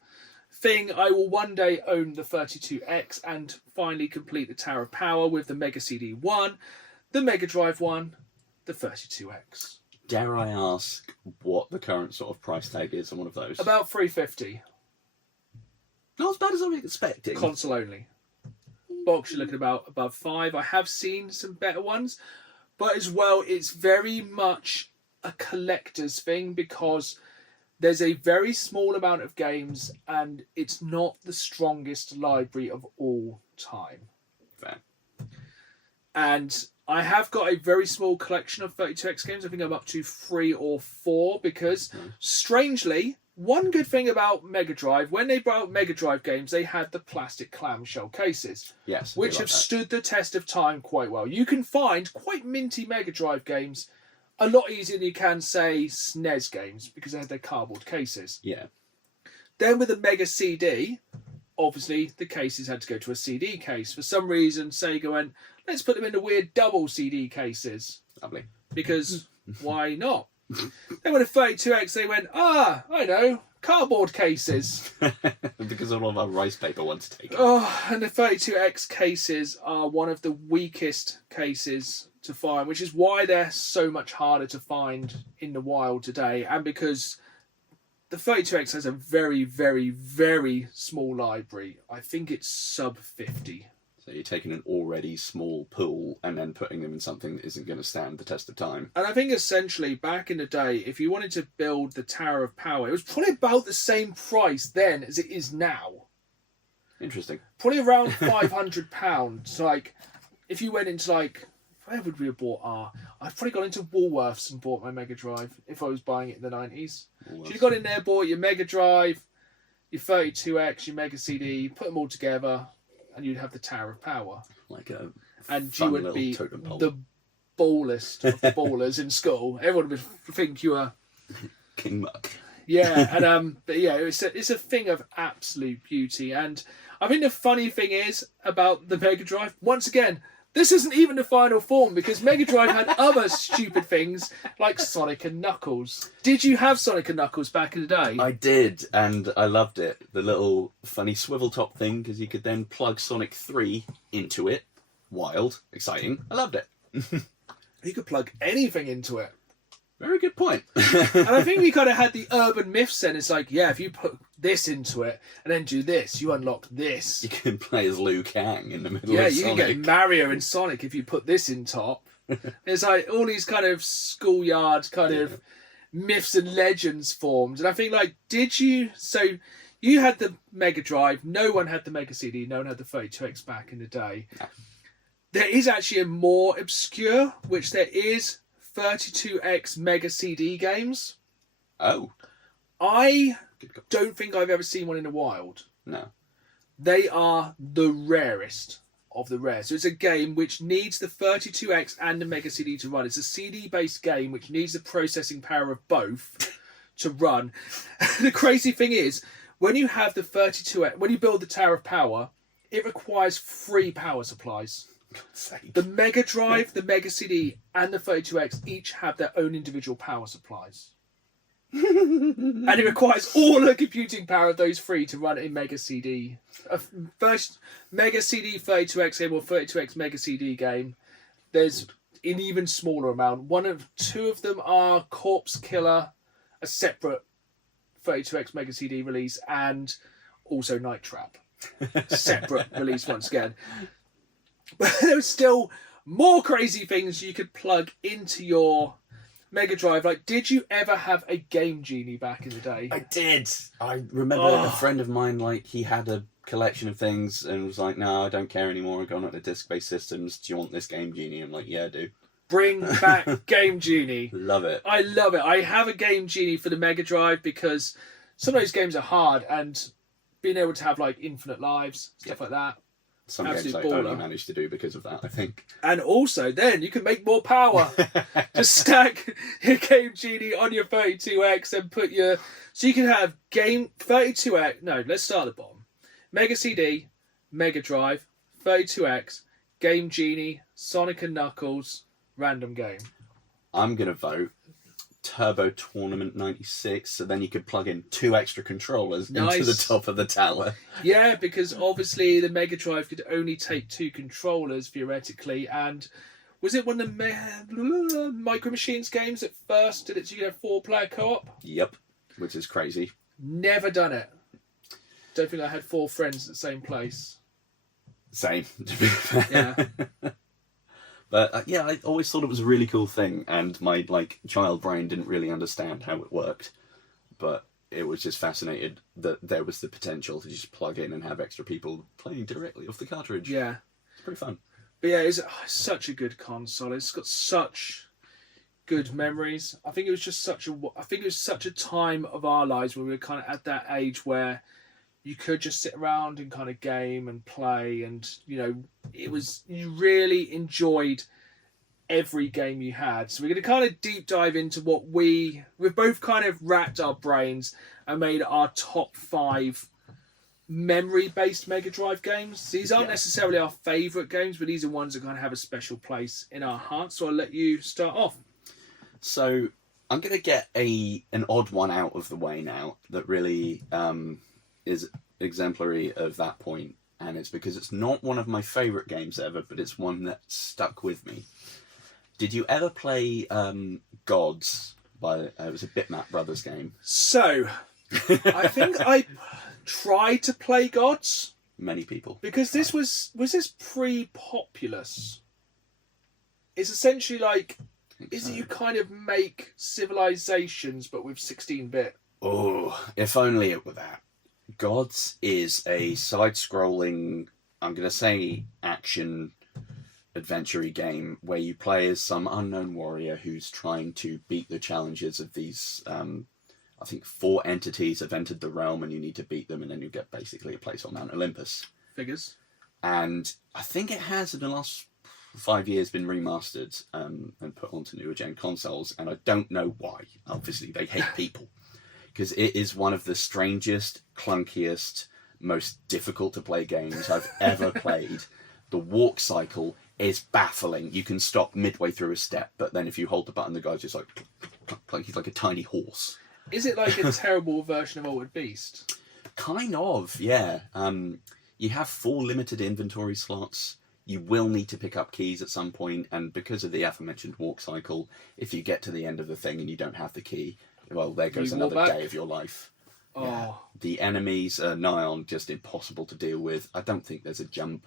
thing. I will one day own the 32X and finally complete the Tower of Power with the Mega CD 1, the Mega Drive 1, the 32X. Dare I ask what the current sort of price tag is on one of those? About $350. Not as bad as I was expecting. Console only. Box, you're looking about above $5. I have seen some better ones, but as well, it's very much a collector's thing because there's a very small amount of games and it's not the strongest library of all time. Fair. And I have got a very small collection of 32X games. I think I'm up to 3 or 4 because, strangely, one good thing about Mega Drive, when they brought out Mega Drive games, they had the plastic clamshell cases. Yes. Which have stood the test of time quite well. You can find quite minty Mega Drive games a lot easier than you can, say, SNES games because they had their cardboard cases. Yeah. Then with the Mega CD, obviously the cases had to go to a CD case. For some reason, Sega went, let's put them in the weird double CD cases. Lovely. Because why not? Then with the 32X, they went, I know, cardboard cases. Because all of our rice paper wants to take it. And the 32X cases are one of the weakest cases to find, which is why they're so much harder to find in the wild today. And because the 32X has a very, very, very small library. I think it's sub 50. So you're taking an already small pool and then putting them in something that isn't going to stand the test of time. And I think essentially back in the day, if you wanted to build the Tower of Power, it was probably about the same price then as it is now. Interesting. Probably around £500. Like, if you went into like, where would we have bought I've probably gone into Woolworths and bought my Mega Drive if I was buying it in the 90s. You'd have gone in there, bought your Mega Drive, your 32X, your Mega CD, put them all together, and you'd have the Tower of Power. Like a and you would be the ballest of the ballers in school. Everyone would think you were King Muck. Yeah, and but yeah, it's a thing of absolute beauty. And I think the funny thing is about the Mega Drive, once again, this isn't even the final form because Mega Drive had other stupid things like Sonic and Knuckles. Did you have Sonic and Knuckles back in the day? I did, and I loved it. The little funny swivel top thing, because you could then plug Sonic 3 into it. Wild, exciting. I loved it. You could plug anything into it. Very good point. And I think we kind of had the urban myths then. It's like, yeah, if you put this into it and then do this, you unlock this. You can play as Liu Kang in the middle of Sonic. Yeah, you can get Mario in Sonic if you put this in top. There's like all these kind of schoolyard kind of myths and legends formed. And I think like, so you had the Mega Drive, no one had the Mega CD, no one had the 32X back in the day. No. There is actually a more obscure, which there is 32X Mega CD games. Oh. I don't think I've ever seen one in the wild. No. They are the rarest of the rare. So it's a game which needs the 32X and the Mega CD to run. It's a CD-based game which needs the processing power of both to run. The crazy thing is, when you have the 32X, when you build the Tower of Power, it requires 3 power supplies. God's sake. The Mega Drive, the Mega CD, and the 32X each have their own individual power supplies. And it requires all the computing power of those three to run a Mega CD. First Mega CD 32X game or 32X Mega CD game. There's an even smaller amount. Two of them are Corpse Killer, a separate 32X Mega CD release, and also Night Trap. Separate release once again. But there was still more crazy things you could plug into your Mega Drive. Like, did you ever have a Game Genie back in the day? I did. I remember a friend of mine, like, he had a collection of things and was like, no, I don't care anymore. I've gone on to disc-based systems. Do you want this Game Genie? I'm like, yeah, I do. Bring back Game Genie. Love it. I love it. I have a Game Genie for the Mega Drive because some of those games are hard, and being able to have, like, infinite lives, stuff like that. Some Absolute games I baller. only managed to do because of that, I think. And also, then you can make more power. Just stack your Game Genie on your 32X and put your... So you can have Game 32X... No, let's start at the bottom. Mega CD, Mega Drive, 32X, Game Genie, Sonic and Knuckles, random game. I'm going to vote Turbo Tournament 96, so then you could plug in 2 extra controllers into the top of the tower. Yeah, because obviously the Mega Drive could only take 2 controllers, theoretically, and was it one of the Micro Machines games at first? Did it, so you could have 4-player co-op? Yep, which is crazy. Never done it. Don't think I had 4 friends at the same place. Same, to be fair. Yeah. But yeah, I always thought it was a really cool thing, and my child brain didn't really understand how it worked. But it was just fascinated that there was the potential to just plug in and have extra people playing directly off the cartridge. Yeah. It's pretty fun. But yeah, it's such a good console. It's got such good memories. I think it was such a time of our lives where we were kind of at that age where you could just sit around and kind of game and play, and you really enjoyed every game you had. So we're going to kind of deep dive into what we've both kind of racked our brains and made our top 5 memory-based Mega Drive games. These aren't necessarily our favourite games, but these are ones that kind of have a special place in our hearts. So I'll let you start off. So I'm going to get an odd one out of the way now that really is exemplary of that point, and it's because it's not one of my favourite games ever, but it's one that stuck with me. Did you ever play Gods? It was a Bitmap Brothers game. So, I think I tried to play Gods. Many people. Because this was this pre-Populous? It's essentially like, is it you kind of make civilizations but with 16-bit? Oh, if only it were that. Gods is a side-scrolling, I'm going to say action adventure-y game where you play as some unknown warrior who's trying to beat the challenges of these, I think 4 entities have entered the realm, and you need to beat them, and then you get basically a place on Mount Olympus. Figures. And I think it has, in the last 5 years, been remastered and put onto newer gen consoles, and I don't know why. Obviously, they hate people. Because it is one of the strangest, clunkiest, most difficult to play games I've ever played. The walk cycle is baffling. You can stop midway through a step, but then if you hold the button, the guy's just like he's like a tiny horse. Is it like a terrible version of Altered Beast? Kind of, yeah. You have 4 limited inventory slots. You will need to pick up keys at some point, and because of the aforementioned walk cycle, if you get to the end of the thing and you don't have the key, well, there goes another day of your life. Oh. Yeah. The enemies are nigh on just impossible to deal with. I don't think there's a jump.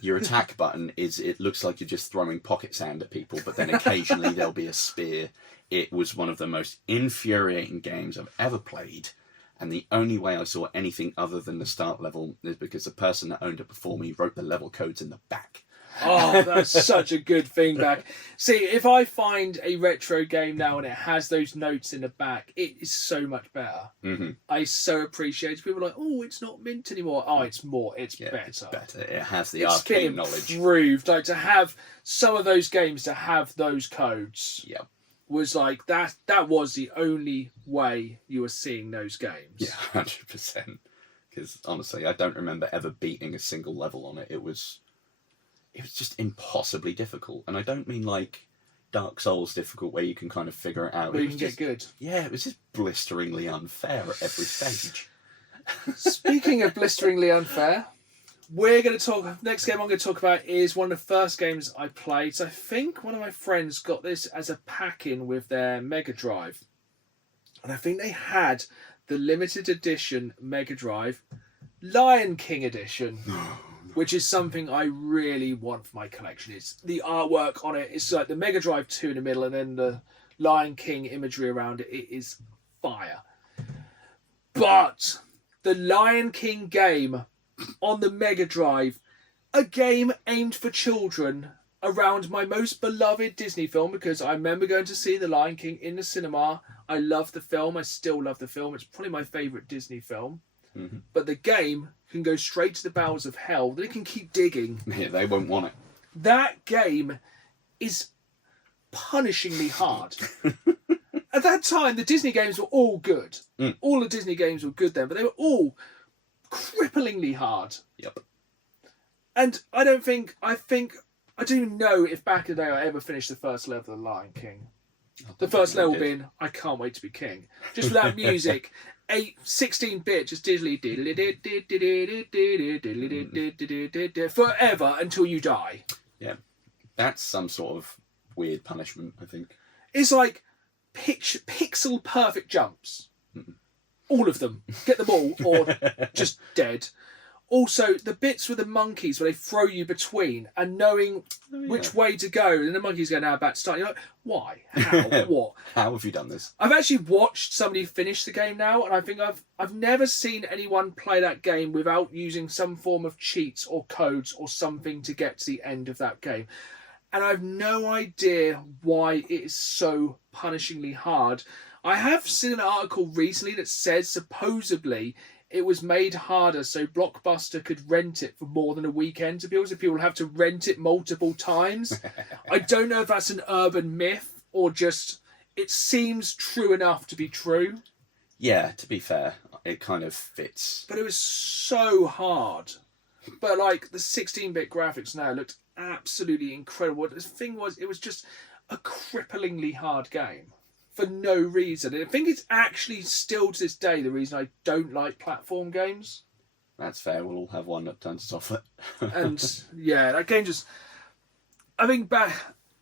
Your attack button it looks like you're just throwing pocket sand at people, but then occasionally there'll be a spear. It was one of the most infuriating games I've ever played, and the only way I saw anything other than the start level is because the person that owned it before me wrote the level codes in the back. Oh, that's such a good thing back. See, if I find a retro game now and it has those notes in the back, it is so much better. Mm-hmm. I so appreciate it. People are like, oh, it's not mint anymore. Oh, it's more. It's better. It's better. It has the It's arcane been knowledge. improved. Like, to have some of those games, to have those codes, Yeah. was like, that was the only way you were seeing those games. Yeah, 100%. Because honestly, I don't remember ever beating a single level on it. It was it was just impossibly difficult. And I don't mean like Dark Souls difficult where you can kind of figure it out. Where you can get good. Yeah, it was just blisteringly unfair at every stage. Speaking of blisteringly unfair, we're going to talk. Next game I'm going to talk about is one of the first games I played. So I think one of my friends got this as a pack-in with their Mega Drive, and I think they had the limited edition Mega Drive Lion King edition, which is something I really want for my collection. It's the artwork on it. It's like the Mega Drive 2 in the middle, and then the Lion King imagery around it. It is fire. But the Lion King game on the Mega Drive, a game aimed for children around my most beloved Disney film, because I remember going to see The Lion King in the cinema. I love the film. I still love the film. It's probably my favourite Disney film. Mm-hmm. But the game can go straight to the bowels of hell. They can keep digging. Yeah, they won't want it. That game is punishingly hard. At that time, the Disney games were all good. All the Disney games were good then, but they were all cripplingly hard. Yep. And I don't even know if back in the day I ever finished the first level of The Lion King. The first level being, I can't wait to be king. Just with that music, 16-bit, just diddly forever until you die. Yeah. That's some sort of weird punishment, I think. It's like pixel perfect jumps. All of them. Get them all, or just dead. Also, the bits with the monkeys where they throw you between and knowing which way to go, and the monkeys go now back to start. You're like, why? How? What? How have you done this? I've actually watched somebody finish the game now, and I think I've never seen anyone play that game without using some form of cheats or codes or something to get to the end of that game. And I've no idea why it is so punishingly hard. I have seen an article recently that says supposedly it was made harder so Blockbuster could rent it for more than a weekend to people, so people have to rent it multiple times. I don't know if that's an urban myth or just it seems true enough to be true. Yeah, to be fair, it kind of fits. But it was so hard. But like the 16-bit graphics now looked absolutely incredible. The thing was, it was just a cripplingly hard game. For no reason. And I think it's actually still to this day the reason I don't like platform games. That's fair. We'll all have one that turns us off it. And yeah, that game just... I think back...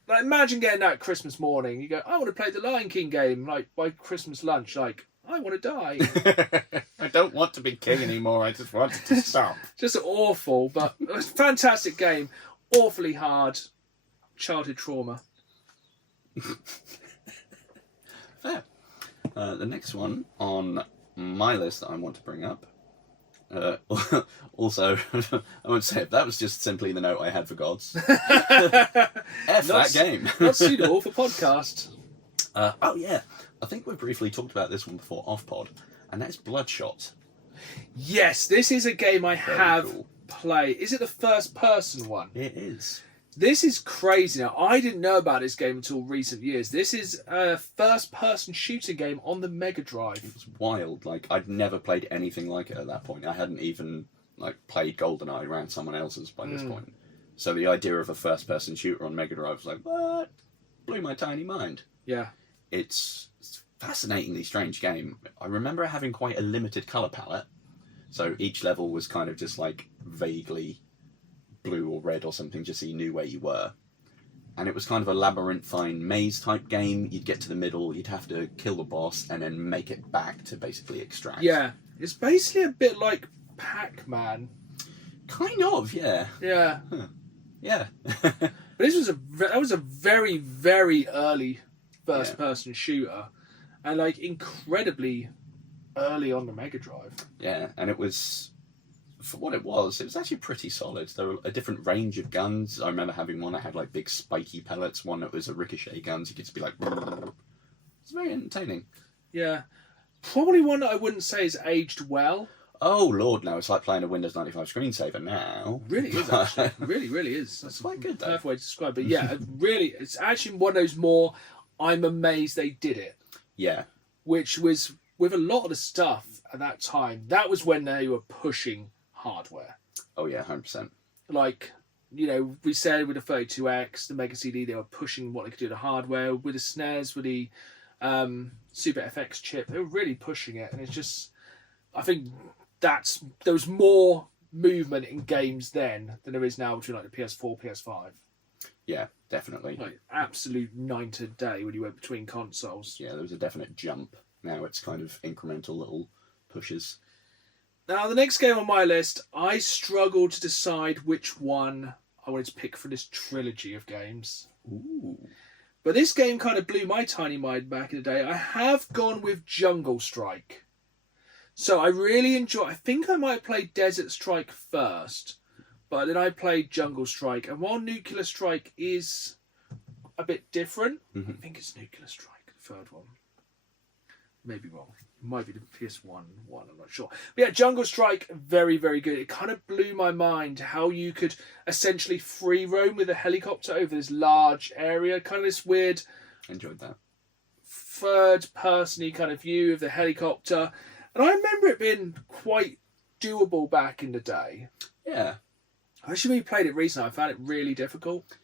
Like, imagine getting that Christmas morning. You go, I want to play the Lion King game, like, by Christmas lunch. Like, I want to die. I don't want to be king anymore. I just want it to stop. Just awful, but it was a fantastic game. Awfully hard. Childhood trauma. Fair. The next one on my list that I want to bring up, also, I won't say it, that was just simply the note I had for gods. That game. Not suitable for podcast. Oh yeah, I think we briefly talked about this one before off pod, and that's Bloodshot. Yes, this is a game I have played. Is it the first person one? It is. This is crazy. Now, I didn't know about this game until recent years. This is a first-person shooting game on the Mega Drive. It was wild. Like, I'd never played anything like it at that point. I hadn't even played GoldenEye around someone else's by this point. So the idea of a first-person shooter on Mega Drive was like, what? Blew my tiny mind. Yeah. It's a fascinatingly strange game. I remember having quite a limited colour palette. So each level was kind of just like vaguely blue or red or something, just so you knew where you were. And it was kind of a labyrinthine maze type game. You'd get to the middle, you'd have to kill the boss and then make it back to basically extract. Yeah, it's basically a bit like Pac-Man. Kind of, yeah. Yeah. Huh. Yeah. But that was a very, very early first-person shooter, and like incredibly early on the Mega Drive. Yeah, and it was, for what it was actually pretty solid. There were a different range of guns. I remember having one that had like big spiky pellets, one that was a ricochet gun, so you could just be like... It's very entertaining. Yeah. Probably one that I wouldn't say has aged well. Oh, Lord, no. It's like playing a Windows 95 screensaver now. Really is, actually. Really, really is. That's quite good, though. Perfect way to describe it. Yeah, really, it's actually one of those more, I'm amazed they did it. Yeah. Which was, with a lot of the stuff at that time, that was when they were pushing hardware. Oh, yeah, 100%. Like, we said with the 32X, the Mega CD, they were pushing what they could do to hardware. With the SNES, with the Super FX chip, they were really pushing it. And it's just, I think there was more movement in games then than there is now between like the PS4, PS5. Yeah, definitely. Like absolute night and day when you went between consoles. Yeah, there was a definite jump. Now it's kind of incremental little pushes. Now, the next game on my list, I struggled to decide which one I wanted to pick for this trilogy of games. Ooh. But this game kind of blew my tiny mind back in the day. I have gone with Jungle Strike. So I really I think I might have played Desert Strike first, but then I played Jungle Strike. And while Nuclear Strike is a bit different, I think it's Nuclear Strike, the third one. Maybe wrong. It might be the PS1 one, I'm not sure. But yeah, Jungle Strike, very, very good. It kind of blew my mind how you could essentially free roam with a helicopter over this large area. Kind of this weird... Enjoyed that. Third-person-y kind of view of the helicopter. And I remember it being quite doable back in the day. Yeah. I actually played it recently. I found it really difficult.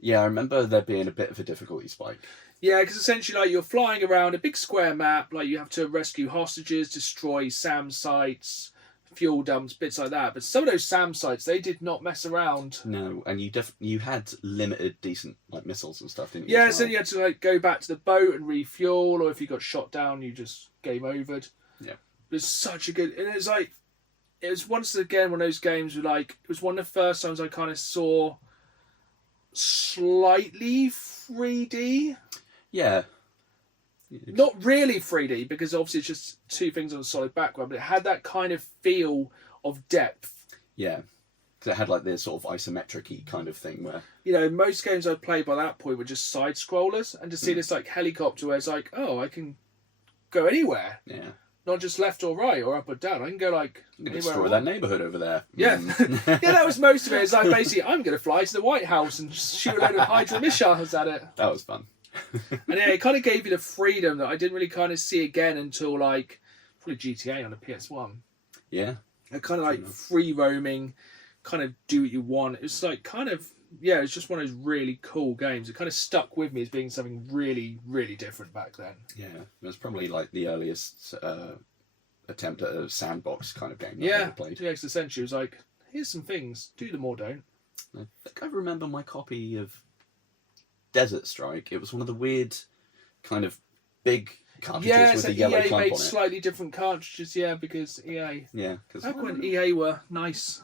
Yeah, I remember there being a bit of a difficulty spike. Yeah, because essentially, like, you're flying around a big square map, like, you have to rescue hostages, destroy SAM sites, fuel dumps, bits like that. But some of those SAM sites, they did not mess around. No, and you had limited decent like missiles and stuff, didn't you? Yeah, so you had to like go back to the boat and refuel, or if you got shot down, you just game overed. Yeah. It was such a good... And it was once again one of those games where, like, it was one of the first times I kind of saw slightly 3D. Yeah. Not really 3D, because obviously it's just two things on a solid background, but it had that kind of feel of depth. Yeah. Because it had like this sort of isometric-y kind of thing where... Most games I'd played by that point were just side-scrollers, and to see this like helicopter where it's like, oh, I can go anywhere. Yeah. Not just left or right or up or down. I can go like... I'm going to destroy that neighbourhood over there. Yeah. Yeah, that was most of it. It's like basically, I'm going to fly to the White House and just shoot a load of Hydra missiles at it. That was fun. And yeah, it kind of gave you the freedom that I didn't really kind of see again until like probably GTA on the PS1. Yeah. A kind of like free roaming, kind of do what you want. It was like kind of, yeah, it's just one of those really cool games. It kind of stuck with me as being something really, really different back then. Yeah. It was probably like the earliest attempt at a sandbox kind of game Yeah. I ever played. Yeah, essentially it was like, here's some things, do them or don't. I think I remember my copy of Desert Strike. It was one of the weird kind of big cartridges with the yellow EA clump made on it. slightly different cartridges, yeah, because EA. Yeah, because Back when EA were nice.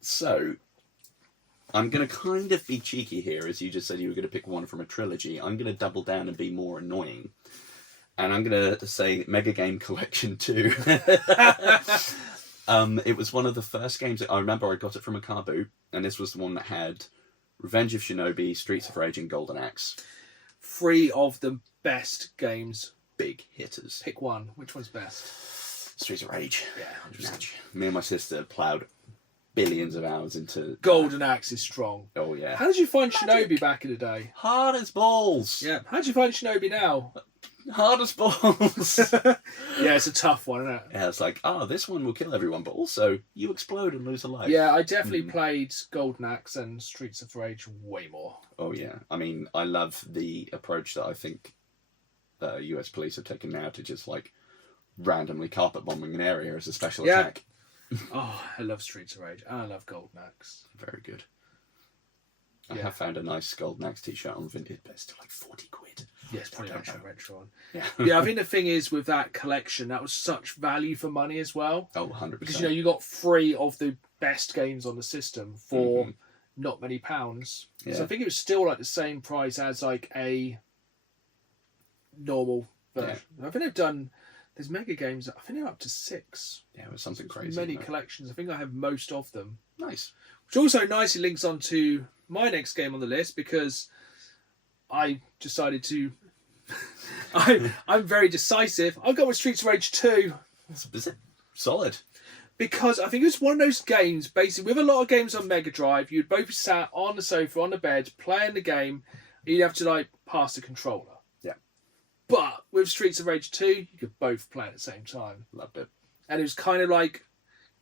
So I'm going to kind of be cheeky here, as you just said you were going to pick one from a trilogy. I'm going to double down and be more annoying. And I'm going to say Mega Game Collection 2. It was one of the first games that I remember. I got it from a car boot, and this was the one that had Revenge of Shinobi, Streets of Rage, and Golden Axe. 3 of the best games. Big hitters. Pick one. Which one's best? Streets of Rage. Yeah, 100%. Me and my sister ploughed billions of hours into... Golden Axe is strong. Oh, yeah. How did you find Shinobi back in the day? Hard as balls. Yeah. How did you find Shinobi now? Hard as balls. Yeah, it's a tough one, isn't it? Yeah, it's like, this one will kill everyone, but also you explode and lose a life. Yeah, I definitely played Golden Axe and Streets of Rage way more. Oh, yeah. I mean, I love the approach that I think US police have taken now to just, like, randomly carpet bombing an area as a special attack. Oh, I love Streets of Rage. And I love Golden Axe. Very good. I have found a nice Golden Axe t-shirt on Vinted, but it's still like 40 quid. Yeah, it's probably actually a retro one. Yeah. Yeah, I think the thing is with that collection, that was such value for money as well. Oh, 100%. Because, you got 3 of the best games on the system for not many pounds. Yeah. So I think it was still like the same price as like a normal version. Yeah. I think they've done... There's Mega Games, I think they're up to 6. Yeah, it was something crazy. Many collections. I think I have most of them. Nice. Which also nicely links on to my next game on the list, because I decided to... I'm very decisive. I'll go with Streets of Rage 2. Is it solid? Because I think it was one of those games, basically, with a lot of games on Mega Drive, you'd both be sat on the sofa, on the bed, playing the game, and you'd have to, like, pass the controller. But with Streets of Rage 2, you could both play at the same time. Loved it. And it was kind of like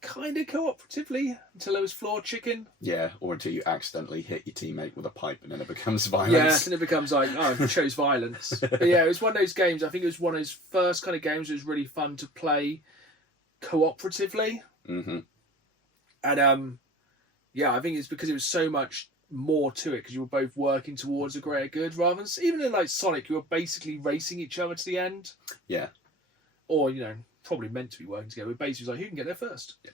kind of cooperatively until there was floor chicken. Yeah, or until you accidentally hit your teammate with a pipe and then it becomes Yeah, violence. and it becomes like, oh, I chose violence. But yeah, it was one of those games. I think it was one of those first kind of games that was really fun to play cooperatively. Mm-hmm. And yeah, I think it's because it was so much more to it because you were both working towards a greater good rather than even in like Sonic, you were basically racing each other to the end. Yeah. Or, you know, probably meant to be working together. But basically, it was like, who can get there first? Yeah.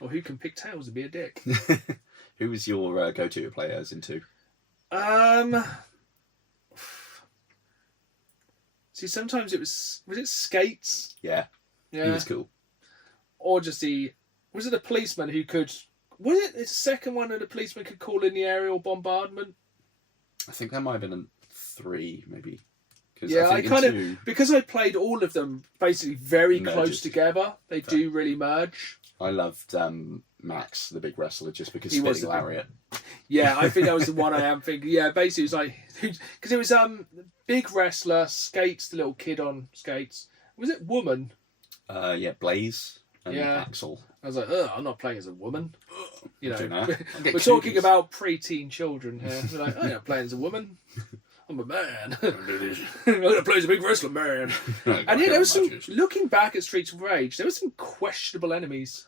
Or who can pick tails and be a dick? Who was your go-to players into? See, sometimes it was it Skates? Yeah. Yeah. He was cool. Or just was it a policeman who could, was it the second one that the policeman could call in the aerial bombardment? I think that might have been in 3, maybe. Yeah, I kind of, because I played all of them basically very close together, they do really merge. I loved Max, the big wrestler, just because he was Lariat. Yeah, I think that was the one I am thinking. Yeah, basically it was like, because it was big wrestler, Skates, the little kid on skates. Was it Woman? Yeah, Blaze and Axel. I was like, I'm not playing as a woman. You know, we're talking about pre-teen children here. We're like, I'm not playing as a woman. I'm a man. I'm going to play as a big wrestler, man. And yeah, there was some, looking back at Streets of Rage, there were some questionable enemies.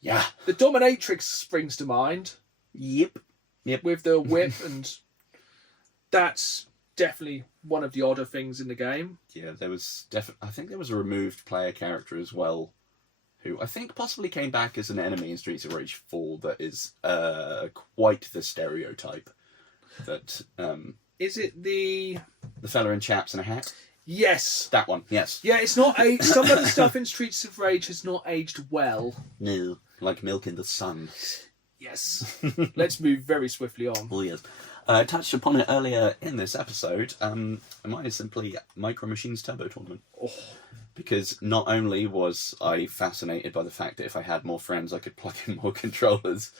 Yeah. The Dominatrix springs to mind. Yep. With the whip, and that's definitely one of the odder things in the game. Yeah, there was I think there was a removed player character as well, who I think possibly came back as an enemy in Streets of Rage 4 that is quite the stereotype. That is it the fella in chaps and a hat? Yes. That one, yes. Yeah, it's not aged. Some of the stuff in Streets of Rage has not aged well. No, like milk in the sun. Yes. Let's move very swiftly on. Oh, yes. I touched upon it earlier in this episode. Mine is simply Micro Machines Turbo Tournament. Oh. Because not only was I fascinated by the fact that if I had more friends, I could plug in more controllers,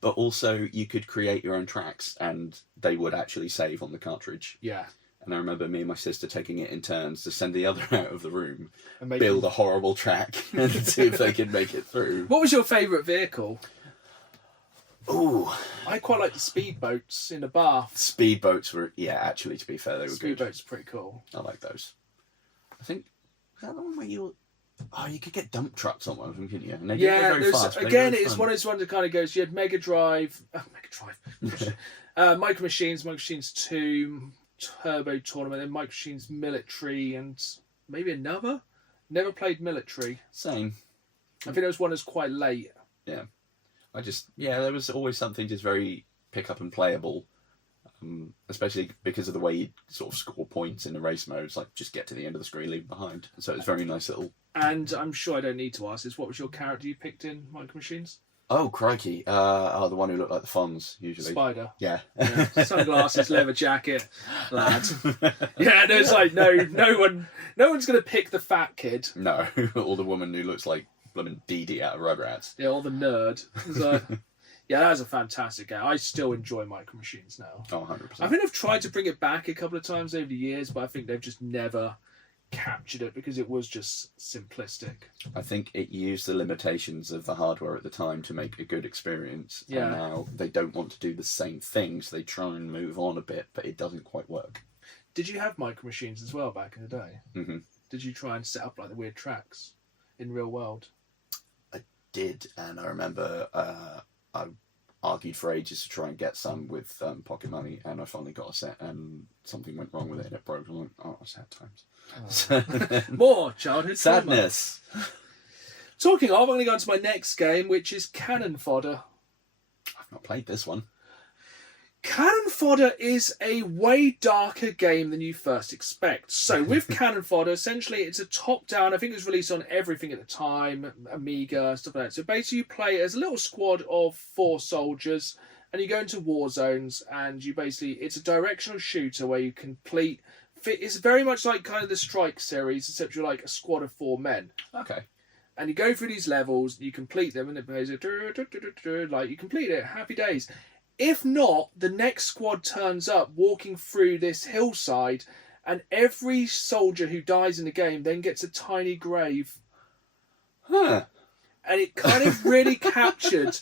but also you could create your own tracks and they would actually save on the cartridge. Yeah. And I remember me and my sister taking it in turns to send the other out of the room, and build a horrible track and see if they could make it through. What was your favourite vehicle? Ooh. I quite like the speedboats in the bath. Speedboats were, actually, to be fair, they were good. Speedboats are pretty cool. I like those. I think, was that the one where you could get dump trucks on one of them, couldn't you? And they didn't go very fast, again, it's one of those ones that kind of goes, you had MegaDrive, Micro Machines 2, Turbo Tournament, then Micro Machines Military, and maybe another? Never played Military. Same. I think there was one that's quite late. Yeah. There was always something just very pick up and playable, especially because of the way you sort of score points in the race modes, like just get to the end of the screen, leave them behind. So it's very nice little... And I'm sure I don't need to ask this, what was your character you picked in Micro Machines? Oh, crikey. The one who looked like the Fonz, usually. Spider. Yeah. Sunglasses, leather jacket, lad. Yeah, there's like, no one's going to pick the fat kid. No, or the woman who looks like blooming Dee Dee out of Rugrats. Yeah, or the nerd. So, yeah, that was a fantastic game. I still enjoy Micro Machines now. Oh, 100%. I think they've tried to bring it back a couple of times over the years, but I think they've just never captured it because it was just simplistic. I think it used the limitations of the hardware at the time to make a good experience. Yeah. And now they don't want to do the same things. They try and move on a bit, but it doesn't quite work. Did you have Micro Machines as well back in the day? Mm-hmm. Did you try and set up like the weird tracks in real world? I did, and I remember I argued for ages to try and get some with pocket money, and I finally got a set, and something went wrong with it and it broke. I'm like, oh, sad times. Oh. More childhood sadness. Talking of, I'm going to go on to my next game, which is Cannon Fodder. I've not played this one. Cannon Fodder is a way darker game than you first expect. So with Cannon Fodder, essentially it's a top-down, I think it was released on everything at the time, Amiga, stuff like that. So basically you play as a little squad of 4 soldiers and you go into war zones and you basically, it's a directional shooter where you complete, it's very much like kind of the Strike series, except you're like a squad of 4 men. Okay. And you go through these levels, you complete them, and it plays like you complete it, happy days. If not, the next squad turns up walking through this hillside, and every soldier who dies in the game then gets a tiny grave. Huh. and it kind of really captured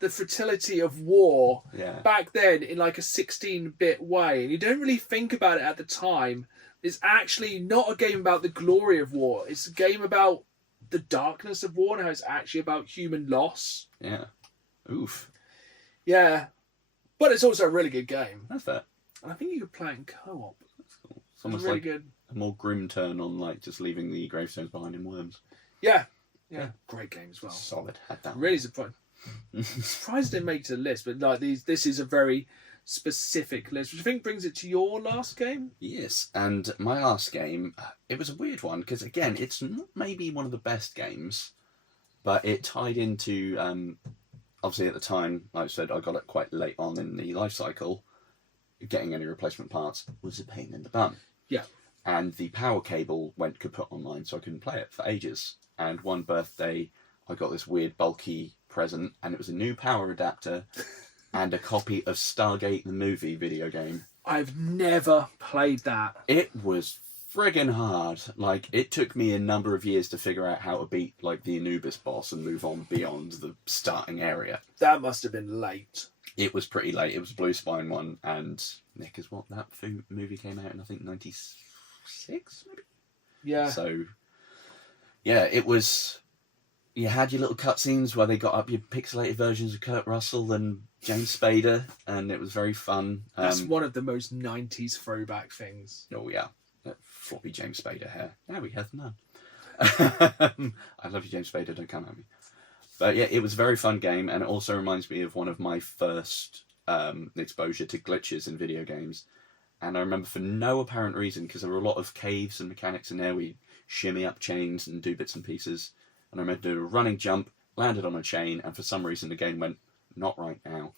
the fertility of war back then in like a 16-bit way. And you don't really think about it at the time. It's actually not a game about the glory of war. It's a game about the darkness of war and how it's actually about human loss. Yeah. Oof. Yeah. But it's also a really good game. That's fair. And I think you could play it in co-op. That's cool. It's almost really like good. a more grim turn on like just leaving the gravestones behind in Worms. Yeah. Great game as well. Solid. Had that. Really surprised. Surprised it makes a list, but like this is a very specific list, which I think brings it to your last game. Yes, and my last game, it was a weird one because again, it's not maybe one of the best games, but it tied into obviously at the time, like I said, I got it quite late on in the life cycle. Getting any replacement parts was a pain in the bum. Yeah, and the power cable went kaput on mine, so I couldn't play it for ages. And one birthday, I got this weird bulky present, and it was a new power adapter and a copy of Stargate the movie video game. I've never played that. It was friggin' hard. Like, it took me a number of years to figure out how to beat like the Anubis boss and move on beyond the starting area. That must have been late. It was pretty late. It was a Blue Spine one, and Nick is what that movie came out in, I think 96 maybe. Yeah. So yeah, it was. You had your little cutscenes where they got up your pixelated versions of Kurt Russell and James Spader, and it was very fun. That's one of the most 90s throwback things. Oh yeah, that floppy James Spader hair. Now we have none. I love you, James Spader. Don't come at me. But yeah, it was a very fun game, and it also reminds me of one of my first exposure to glitches in video games. And I remember for no apparent reason, because there were a lot of caves and mechanics in there, we shimmy up chains and do bits and pieces. And I remember doing a running jump, landed on a chain, and for some reason the game went, not right now.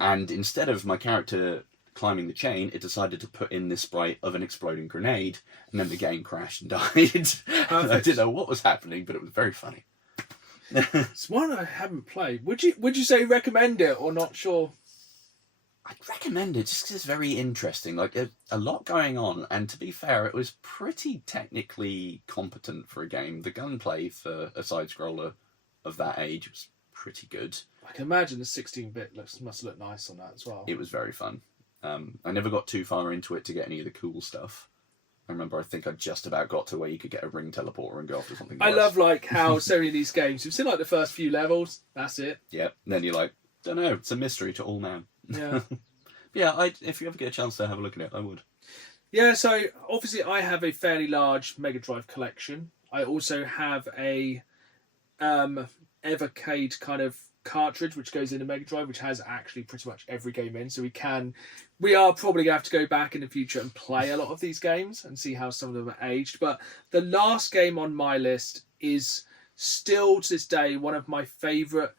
And instead of my character climbing the chain, it decided to put in this sprite of an exploding grenade, and then the game crashed and died. And I didn't know what was happening, but it was very funny. It's one I haven't played. Would you say recommend it or not sure? I'd recommend it just because it's very interesting. Like a lot going on, and to be fair, it was pretty technically competent for a game. The gunplay for a side scroller of that age was pretty good. I can imagine the 16-bit must look nice on that as well. It was very fun. I never got too far into it to get any of the cool stuff. I remember I think I just about got to where you could get a ring teleporter and go after something worse. I love like how so many of these games, you've seen like the first few levels, that's it. Yep. And then you're like, don't know, it's a mystery to all now. Yeah. Yeah, if you ever get a chance to have a look at it, I would. Yeah, so obviously I have a fairly large MegaDrive collection. I also have a Evercade kind of cartridge which goes into MegaDrive, which has actually pretty much every game in. So we are probably going to have to go back in the future and play a lot of these games and see how some of them are aged. But the last game on my list is still to this day one of my favourite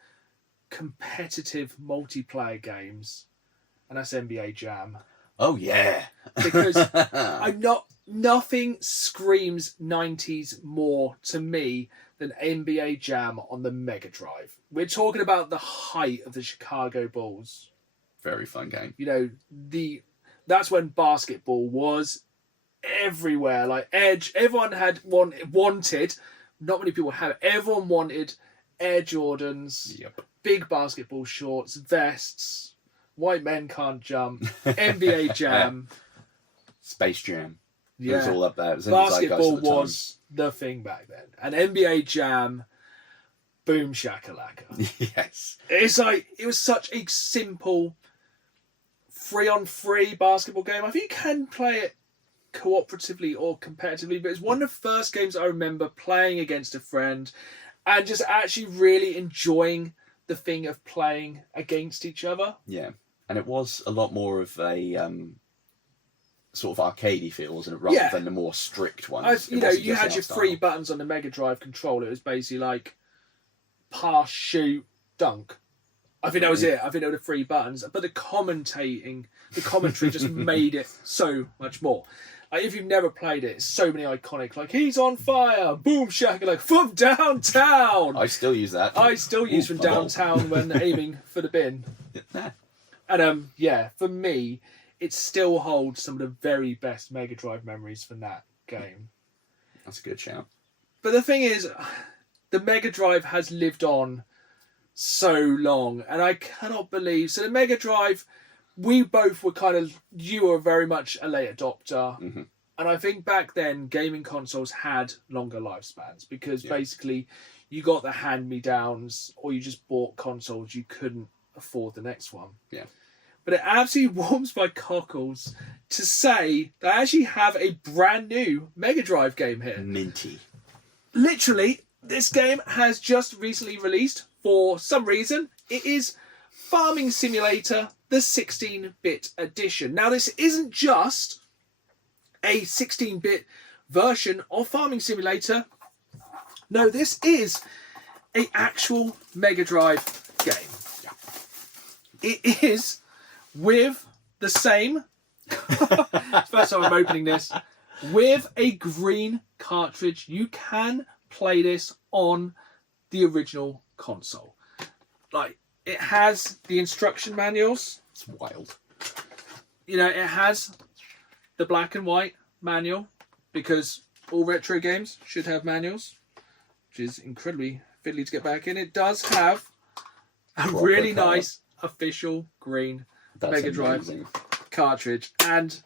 competitive multiplayer games. And that's NBA Jam. Oh yeah, because nothing screams 90s more to me than NBA Jam on the MegaDrive. We're talking about the height of the Chicago Bulls. Very fun game. You know, that's when basketball was everywhere. Like Edge, everyone had wanted. Not many people have. Everyone wanted Air Jordans. Yep. Big basketball shorts, vests. White Men Can't Jump, NBA Jam. Space Jam. Yeah. It was all up there. It was Basketball was the thing back then. And NBA Jam, boom shakalaka. Yes. It's like, it was such a simple 3-on-3 basketball game. I think you can play it cooperatively or competitively, but it's one of the first games I remember playing against a friend and just actually really enjoying the thing of playing against each other. Yeah. And it was a lot more of a sort of arcadey feel, wasn't it? Rather than the more strict ones. You had your 3 buttons on the Mega Drive controller. It was basically like pass, shoot, dunk. I think that was it. I think there were the 3 buttons. But the commentary just made it so much more. Like, if you've never played it, so many iconic, like, he's on fire, boom, shaka, like, from downtown. I still use that. I still use from downtown when aiming for the bin. And, for me, it still holds some of the very best Mega Drive memories from that game. That's a good shout. But the thing is, the Mega Drive has lived on so long, and I cannot believe. So the Mega Drive, we both were you were very much a late adopter. Mm-hmm. And I think back then, gaming consoles had longer lifespans because basically you got the hand-me-downs or you just bought consoles. You couldn't afford the next one. Yeah. But it absolutely warms my cockles to say that I actually have a brand new Mega Drive game here. Minty. Literally, this game has just recently released for some reason. It is Farming Simulator, the 16-bit edition. Now, this isn't just a 16-bit version of Farming Simulator. No, this is an actual Mega Drive game. It is with the same... First time I'm opening this. With a green cartridge. You can play this on the original console. Like, it has the instruction manuals. It's wild. You know, it has the black and white manual, because all retro games should have manuals, which is incredibly fiddly to get back in. It does have a really nice official green Mega Drive cartridge, and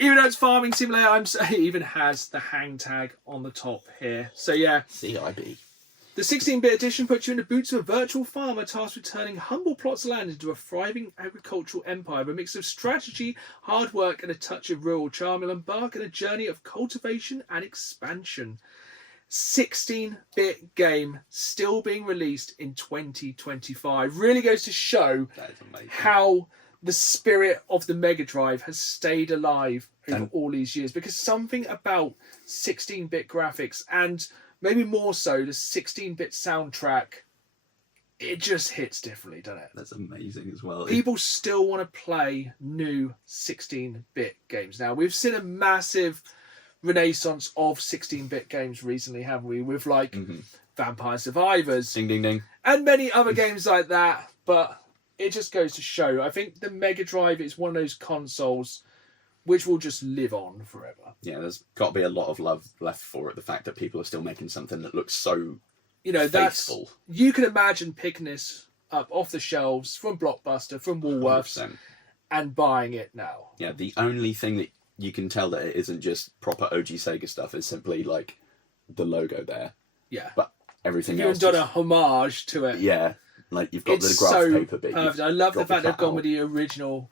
even though it's Farming Simulator, it even has the hang tag on the top here. So yeah, CIB. The 16-bit edition puts you in the boots of a virtual farmer tasked with turning humble plots of land into a thriving agricultural empire. With a mix of strategy, hard work, and a touch of rural charm, you'll embark on a journey of cultivation and expansion. 16-bit game still being released in 2025. Really goes to show how the spirit of the Mega Drive has stayed alive over all these years. Because something about 16-bit graphics, and maybe more so the 16-bit soundtrack, it just hits differently, doesn't it? That's amazing as well. People still want to play new 16-bit games now. We've seen a massive renaissance of 16-bit games recently, haven't we? With Vampire Survivors. Ding, ding, ding. And many other games like that. But it just goes to show, I think the Mega Drive is one of those consoles which will just live on forever. Yeah, there's got to be a lot of love left for it. The fact that people are still making something that looks so faithful. You can imagine picking this up off the shelves from Blockbuster, from Woolworths, 100%. And buying it now. Yeah, the only thing that you can tell that it isn't just proper OG Sega stuff is simply like the logo there. Yeah. But everything else. You've done a homage to it. Yeah. Like you've got the graph paper bit. Perfect. I love the fact they've gone with the original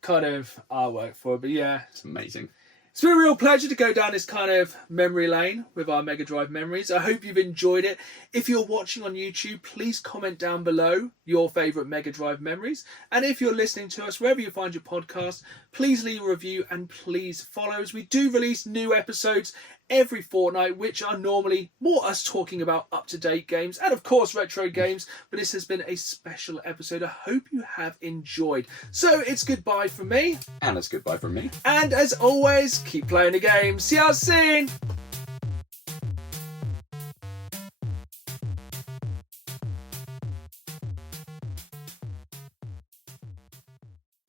kind of artwork for it. But yeah. It's amazing. It's been a real pleasure to go down this kind of memory lane with our Mega Drive memories. I hope you've enjoyed it. If you're watching on YouTube, please comment down below your favourite Mega Drive memories. And if you're listening to us wherever you find your podcast, please leave a review and please follow us. We do release new episodes every fortnight, which are normally more us talking about up-to-date games and, of course, retro games. But this has been a special episode. I hope you have enjoyed. So it's goodbye from me. And it's goodbye from me. And as always, keep playing the game. See you soon.